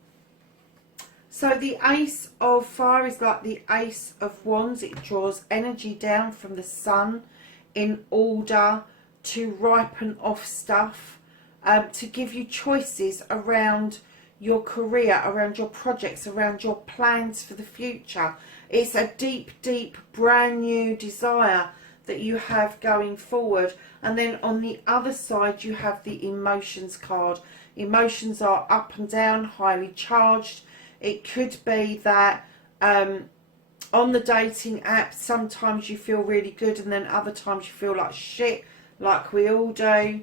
So the Ace of Fire is like the Ace of Wands. It draws energy down from the sun in order to ripen off stuff, to give you choices around your career, around your projects, around your plans for the future. It's a deep, deep, brand new desire that you have going forward. And then on the other side, you have the emotions card. Emotions are up and down, highly charged. It could be that on the dating app, sometimes you feel really good and then other times you feel like shit, like we all do.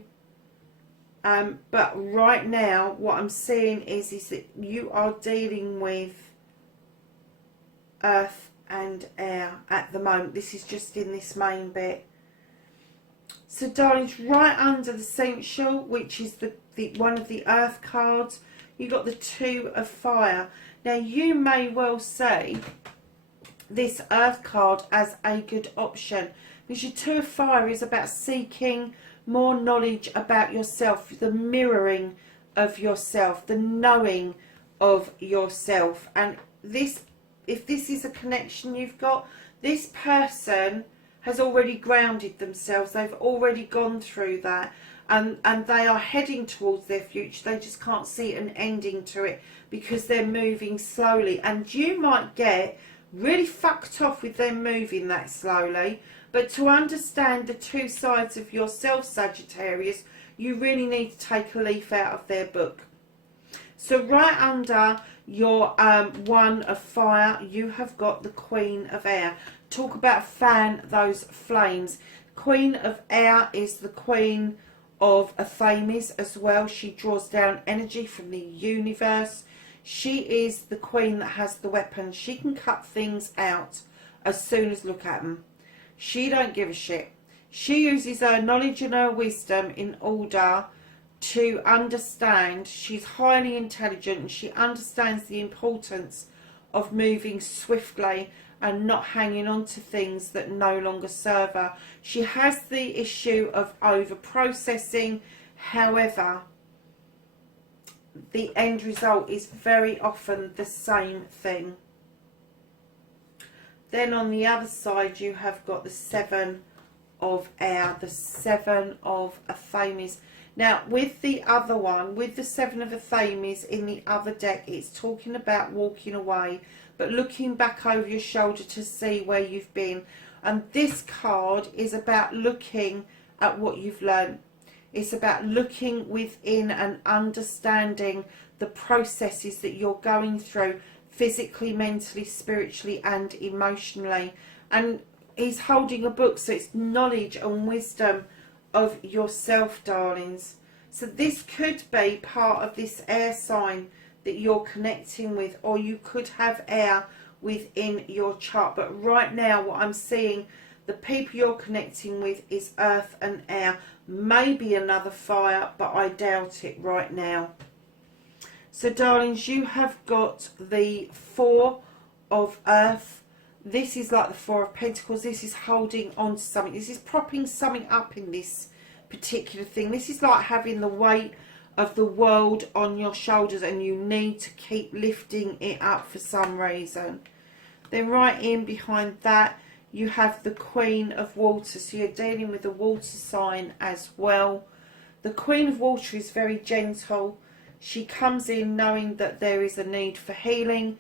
But right now, what I'm seeing is that you are dealing with earth and air at the moment. This is just in this main bit. So darlings, right under the Essential, which is the one of the earth cards, you've got the Two of Fire. Now you may well see this earth card as a good option, because your Two of Fire is about seeking more knowledge about yourself, the mirroring of yourself, the knowing of yourself. And this, if this is a connection you've got, this person has already grounded themselves. They've already gone through that, and they are heading towards their future. They just can't see an ending to it because they're moving slowly. And you might get really fucked off with them moving that slowly. But to understand the two sides of yourself, Sagittarius, you really need to take a leaf out of their book. So right under your One of Fire, you have got the Queen of Air. Talk about fan those flames. Queen of Air is the Queen of Themis as well. She draws down energy from the universe. She is the queen that has the weapon. She can cut things out as soon as look at them. She don't give a shit. She uses her knowledge and her wisdom in order to understand. She's highly intelligent and she understands the importance of moving swiftly and not hanging on to things that no longer serve her. She has the issue of over-processing. However, the end result is very often the same thing. Then on the other side, you have got the Seven of Air, the Seven of Themis. Now, with the other one, with the Seven of Themis in the other deck, it's talking about walking away, but looking back over your shoulder to see where you've been. And this card is about looking at what you've learned. It's about looking within and understanding the processes that you're going through, physically, mentally, spiritually and emotionally. And he's holding a book, so it's knowledge and wisdom of yourself, darlings. So this could be part of this air sign that you're connecting with, or you could have air within your chart. But right now what I'm seeing, the people you're connecting with is earth and air. Maybe another fire, but I doubt it right now. So darlings, you have got the Four of Earth. This is like the Four of Pentacles. This is holding on to something. This is propping something up in this particular thing. This is like having the weight of the world on your shoulders and you need to keep lifting it up for some reason. Then right in behind that, you have the Queen of Water. So you're dealing with the water sign as well. The Queen of Water is very gentle. She comes in knowing that there is a need for healing.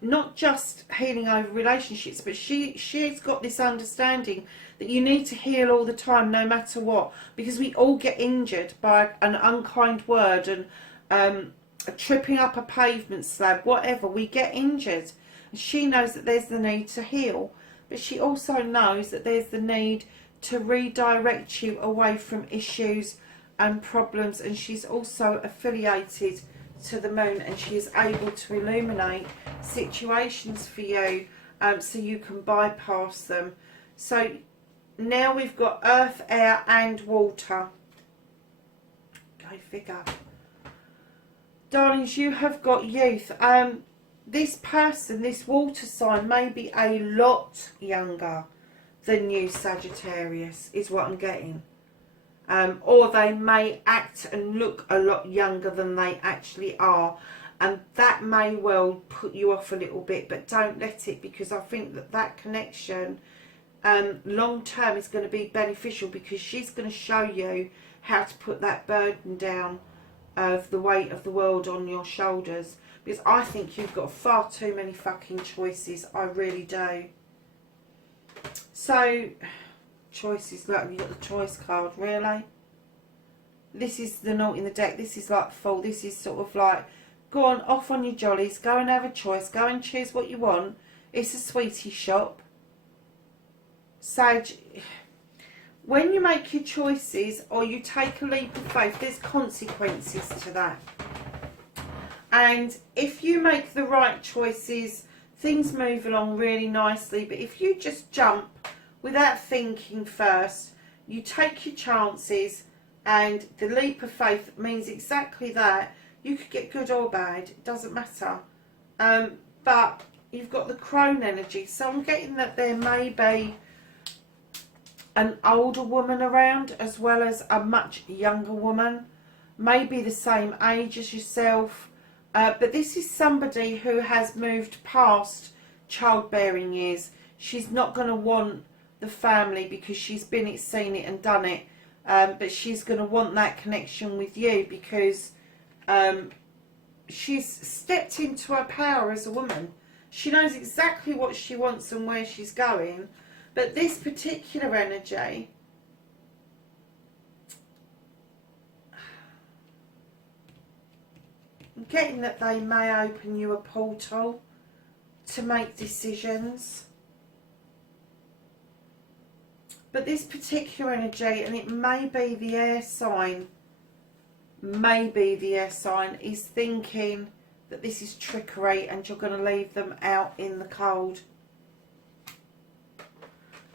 Not just healing over relationships, but she's got this understanding that you need to heal all the time, no matter what. Because we all get injured by an unkind word and tripping up a pavement slab, whatever. We get injured. And she knows that there's the need to heal. But she also knows that there's the need to redirect you away from issues and problems. And she's also affiliated to the moon, and she is able to illuminate situations for you so you can bypass them. So now we've got earth, air and water. Go figure. Darlings, you have got youth. This person, this water sign, may be a lot younger than you, Sagittarius, is what I'm getting. Or they may act and look a lot younger than they actually are. And that may well put you off a little bit, but don't let it, because I think that that connection long term is going to be beneficial, because she's going to show you how to put that burden down of the weight of the world on your shoulders, because I think you've got far too many fucking choices. I really do. So, choices, look, you've got the choice card, really? This is the naught in the deck. This is like the Fool. This is sort of like, go on, off on your jollies, go and have a choice, go and choose what you want. It's a sweetie shop. Sag, when you make your choices or you take a leap of faith, there's consequences to that. And if you make the right choices, things move along really nicely. But if you just jump without thinking first, you take your chances, and the leap of faith means exactly that. You could get good or bad, it doesn't matter. But you've got the crone energy, so I'm getting that there may be an older woman around as well as a much younger woman, maybe the same age as yourself. But this is somebody who has moved past childbearing years. She's not going to want the family because she's been it, seen it and done it. But she's going to want that connection with you because she's stepped into her power as a woman. She knows exactly what she wants and where she's going. But this particular energy, I'm getting that they may open you a portal to make decisions. But this particular energy, and it may be the air sign, is thinking that this is trickery and you're going to leave them out in the cold.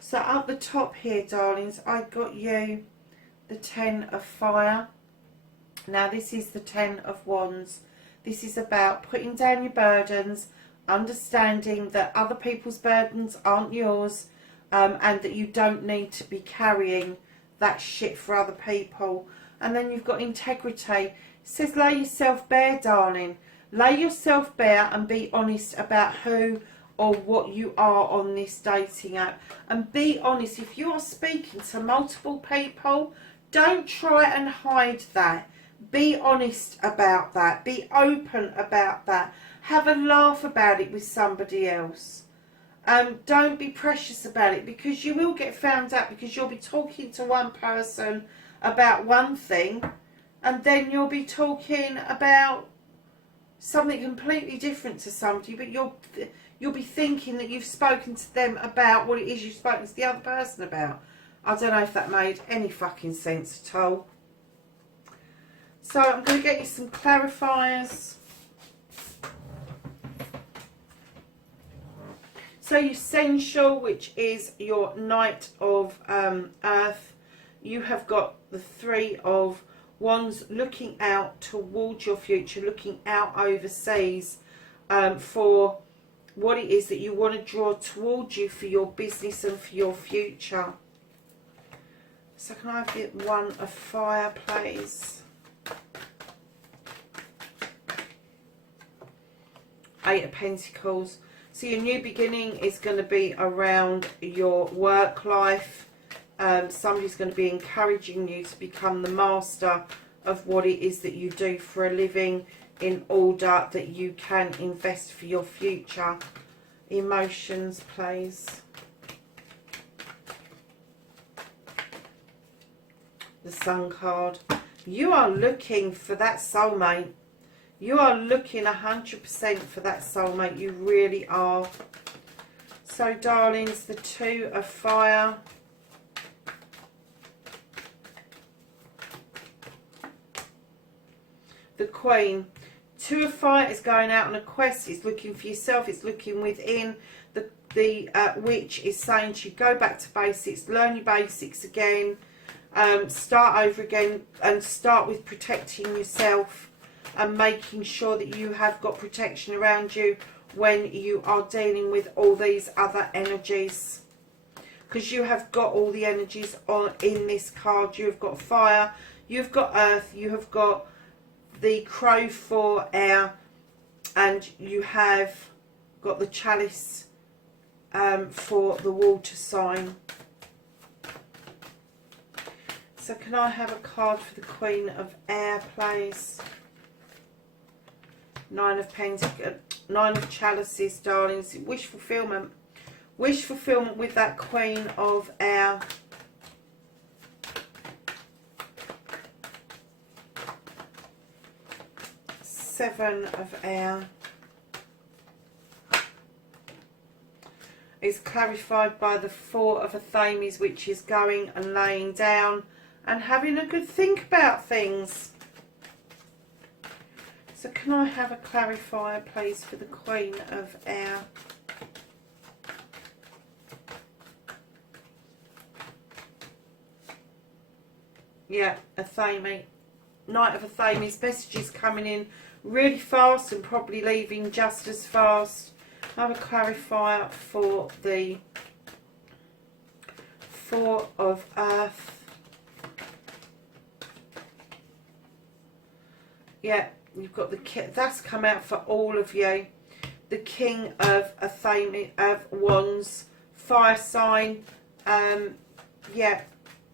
So up the top here, darlings, I got you the 10 of fire. Now this is the 10 of wands. This is about putting down your burdens, understanding that other people's burdens aren't yours, and that you don't need to be carrying that shit for other people. And then you've got integrity. It says lay yourself bare, darling. Lay yourself bare and be honest about who or what you are on this dating app. And be honest, if you are speaking to multiple people, don't try and hide that. Be honest about that. Be open about that. Have a laugh about it with somebody else. Don't be precious about it, because you will get found out, because you'll be talking to one person about one thing and then you'll be talking about something completely different to somebody, but you'll be thinking that you've spoken to them about what it is you've spoken to the other person about. I don't know if that made any fucking sense at all. So I'm going to get you some clarifiers. So your Essential, which is your Knight of Earth, you have got the 3 of Wands, looking out towards your future, looking out overseas for what it is that you want to draw towards you for your business and for your future. So can I have the 1 of Fire, please? 8 of Pentacles. So your new beginning is going to be around your work life. Somebody's going to be encouraging you to become the master of what it is that you do for a living, in order that you can invest for your future. Emotions, please. The Sun card. You are looking for that soulmate. You are looking 100% for that soulmate. You really are. So, darlings, the 2 of Fire. The Queen. 2 of Fire is going out on a quest. It's looking for yourself. It's looking within. The Witch is saying to you, go back to basics. Learn your basics again. Start over again. And start with protecting yourself. And making sure that you have got protection around you when you are dealing with all these other energies. Because you have got all the energies in this card. You've got Fire, you've got Earth, you have got the Crow for Air, and you have got the Chalice for the water sign. So can I have a card for the Queen of Air, please? Nine of Chalices, darlings. Wish fulfillment. Wish fulfillment with that Queen of Air. Seven of Air. Is clarified by the Four of Athames, which is going and laying down and having a good think about things. So can I have a clarifier, please, for the Queen of Air? Yeah, Athame. Knight of Athames. Messages coming in really fast and probably leaving just as fast. Have a clarifier for the Four of Earth. Yeah, you've got that's come out for all of you. The King of Wands, fire sign. Yeah,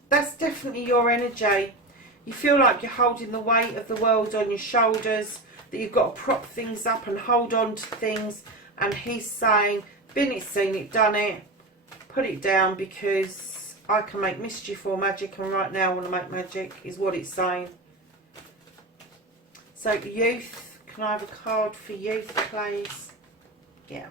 that's definitely your energy. You feel like you're holding the weight of the world on your shoulders, that you've got to prop things up and hold on to things. And he's saying, been it, seen it, done it, put it down, because I can make mischief or magic, and right now I want to make magic, is what it's saying. So youth, can I have a card for youth, please? Yeah.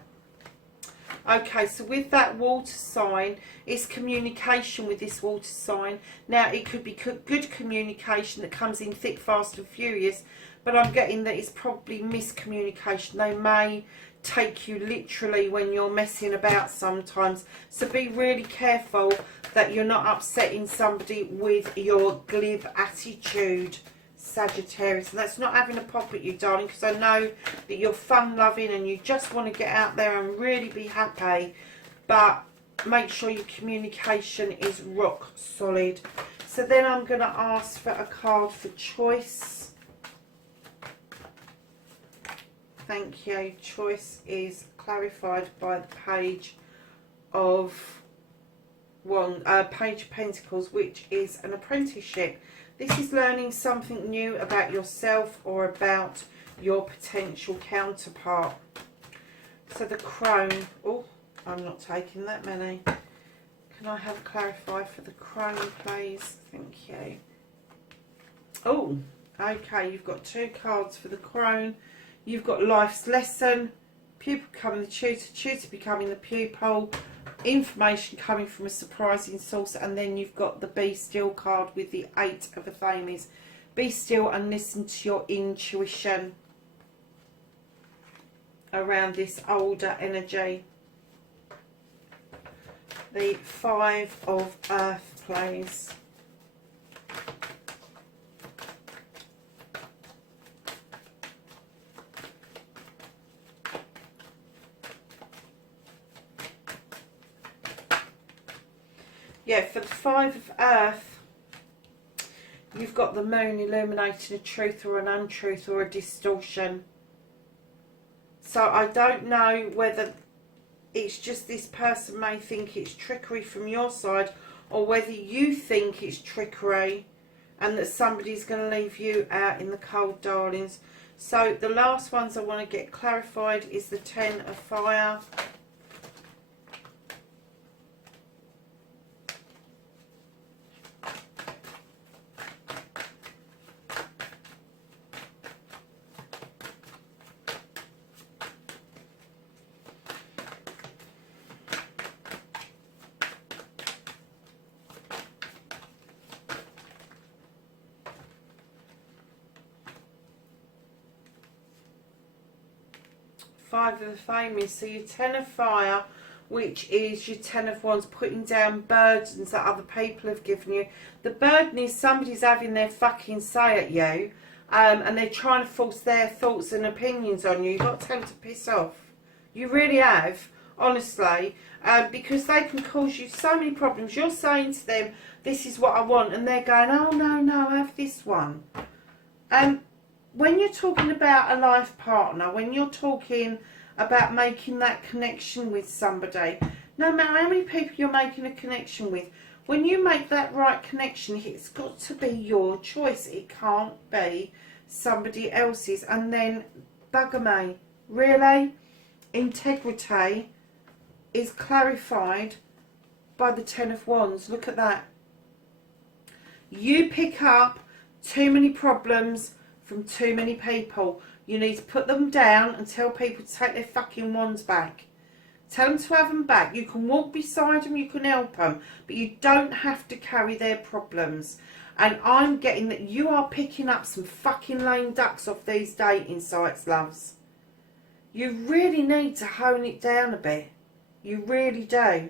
Okay, so with that water sign, it's communication with this water sign. Now, it could be good communication that comes in thick, fast and furious, but I'm getting that it's probably miscommunication. They may take you literally when you're messing about sometimes. So be really careful that you're not upsetting somebody with your glib attitude, Sagittarius. And that's not having a pop at you, darling, because I know that you're fun-loving and you just want to get out there and really be happy. But make sure your communication is rock solid. So then I'm going to ask for a card for choice. Thank you. Choice is clarified by the Page of Page of Pentacles, which is an apprenticeship. This is learning something new about yourself or about your potential counterpart. So the Crone. Oh, I'm not taking that many. Can I have a clarifier for the Crone, please? Thank you. Oh, okay. You've got two cards for the Crone. You've got life's lesson, pupil becoming the tutor, tutor becoming the pupil, information coming from a surprising source, and then you've got the Be Still card with the Eight of Athames. Be still and listen to your intuition around this older energy. The Five of Earth, please. Yeah, for the Five of Earth, you've got the moon illuminating a truth or an untruth or a distortion. So I don't know whether it's just this person may think it's trickery from your side, or whether you think it's trickery and that somebody's going to leave you out in the cold, darlings. So the last ones I want to get clarified is the Ten of Fire. Five of Athames. So your Ten of Fire, which is your Ten of Wands, putting down burdens that other people have given you. The burden is somebody's having their fucking say at you, and they're trying to force their thoughts and opinions on you. You've got to tell them to piss off. You really have, honestly, because they can cause you so many problems. You're saying to them, this is what I want, and they're going, oh no, have this one. When you're talking about a life partner, when you're talking about making that connection with somebody, no matter how many people you're making a connection with, When you make that right connection, it's got to be your choice. It can't be somebody else's. And then, bugger me, really? Integrity is clarified by the Ten of Wands. Look at that. You pick up too many problems from too many people. You need to put them down and tell people to take their fucking wands back. Tell them to have them back. You can walk beside them, you can help them, but you don't have to carry their problems. And I'm getting that you are picking up some fucking lame ducks off these dating sites, loves. You really need to hone it down a bit. You really do.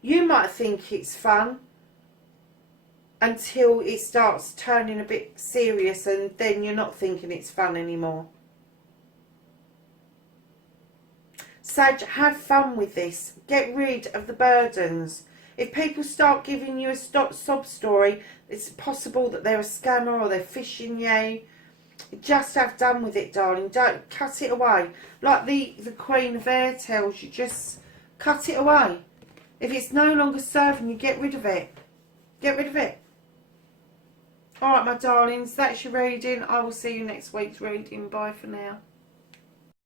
You might think it's fun until it starts turning a bit serious, and then you're not thinking it's fun anymore. Sag, have fun with this. Get rid of the burdens. If people start giving you a sob story, it's possible that they're a scammer or they're fishing you. Just have done with it, darling. Don't cut it away. Like the Queen of Air tells you, just cut it away. If it's no longer serving you, get rid of it. Get rid of it. Alright, my darlings, that's your reading. I will see you next week's reading. Bye for now.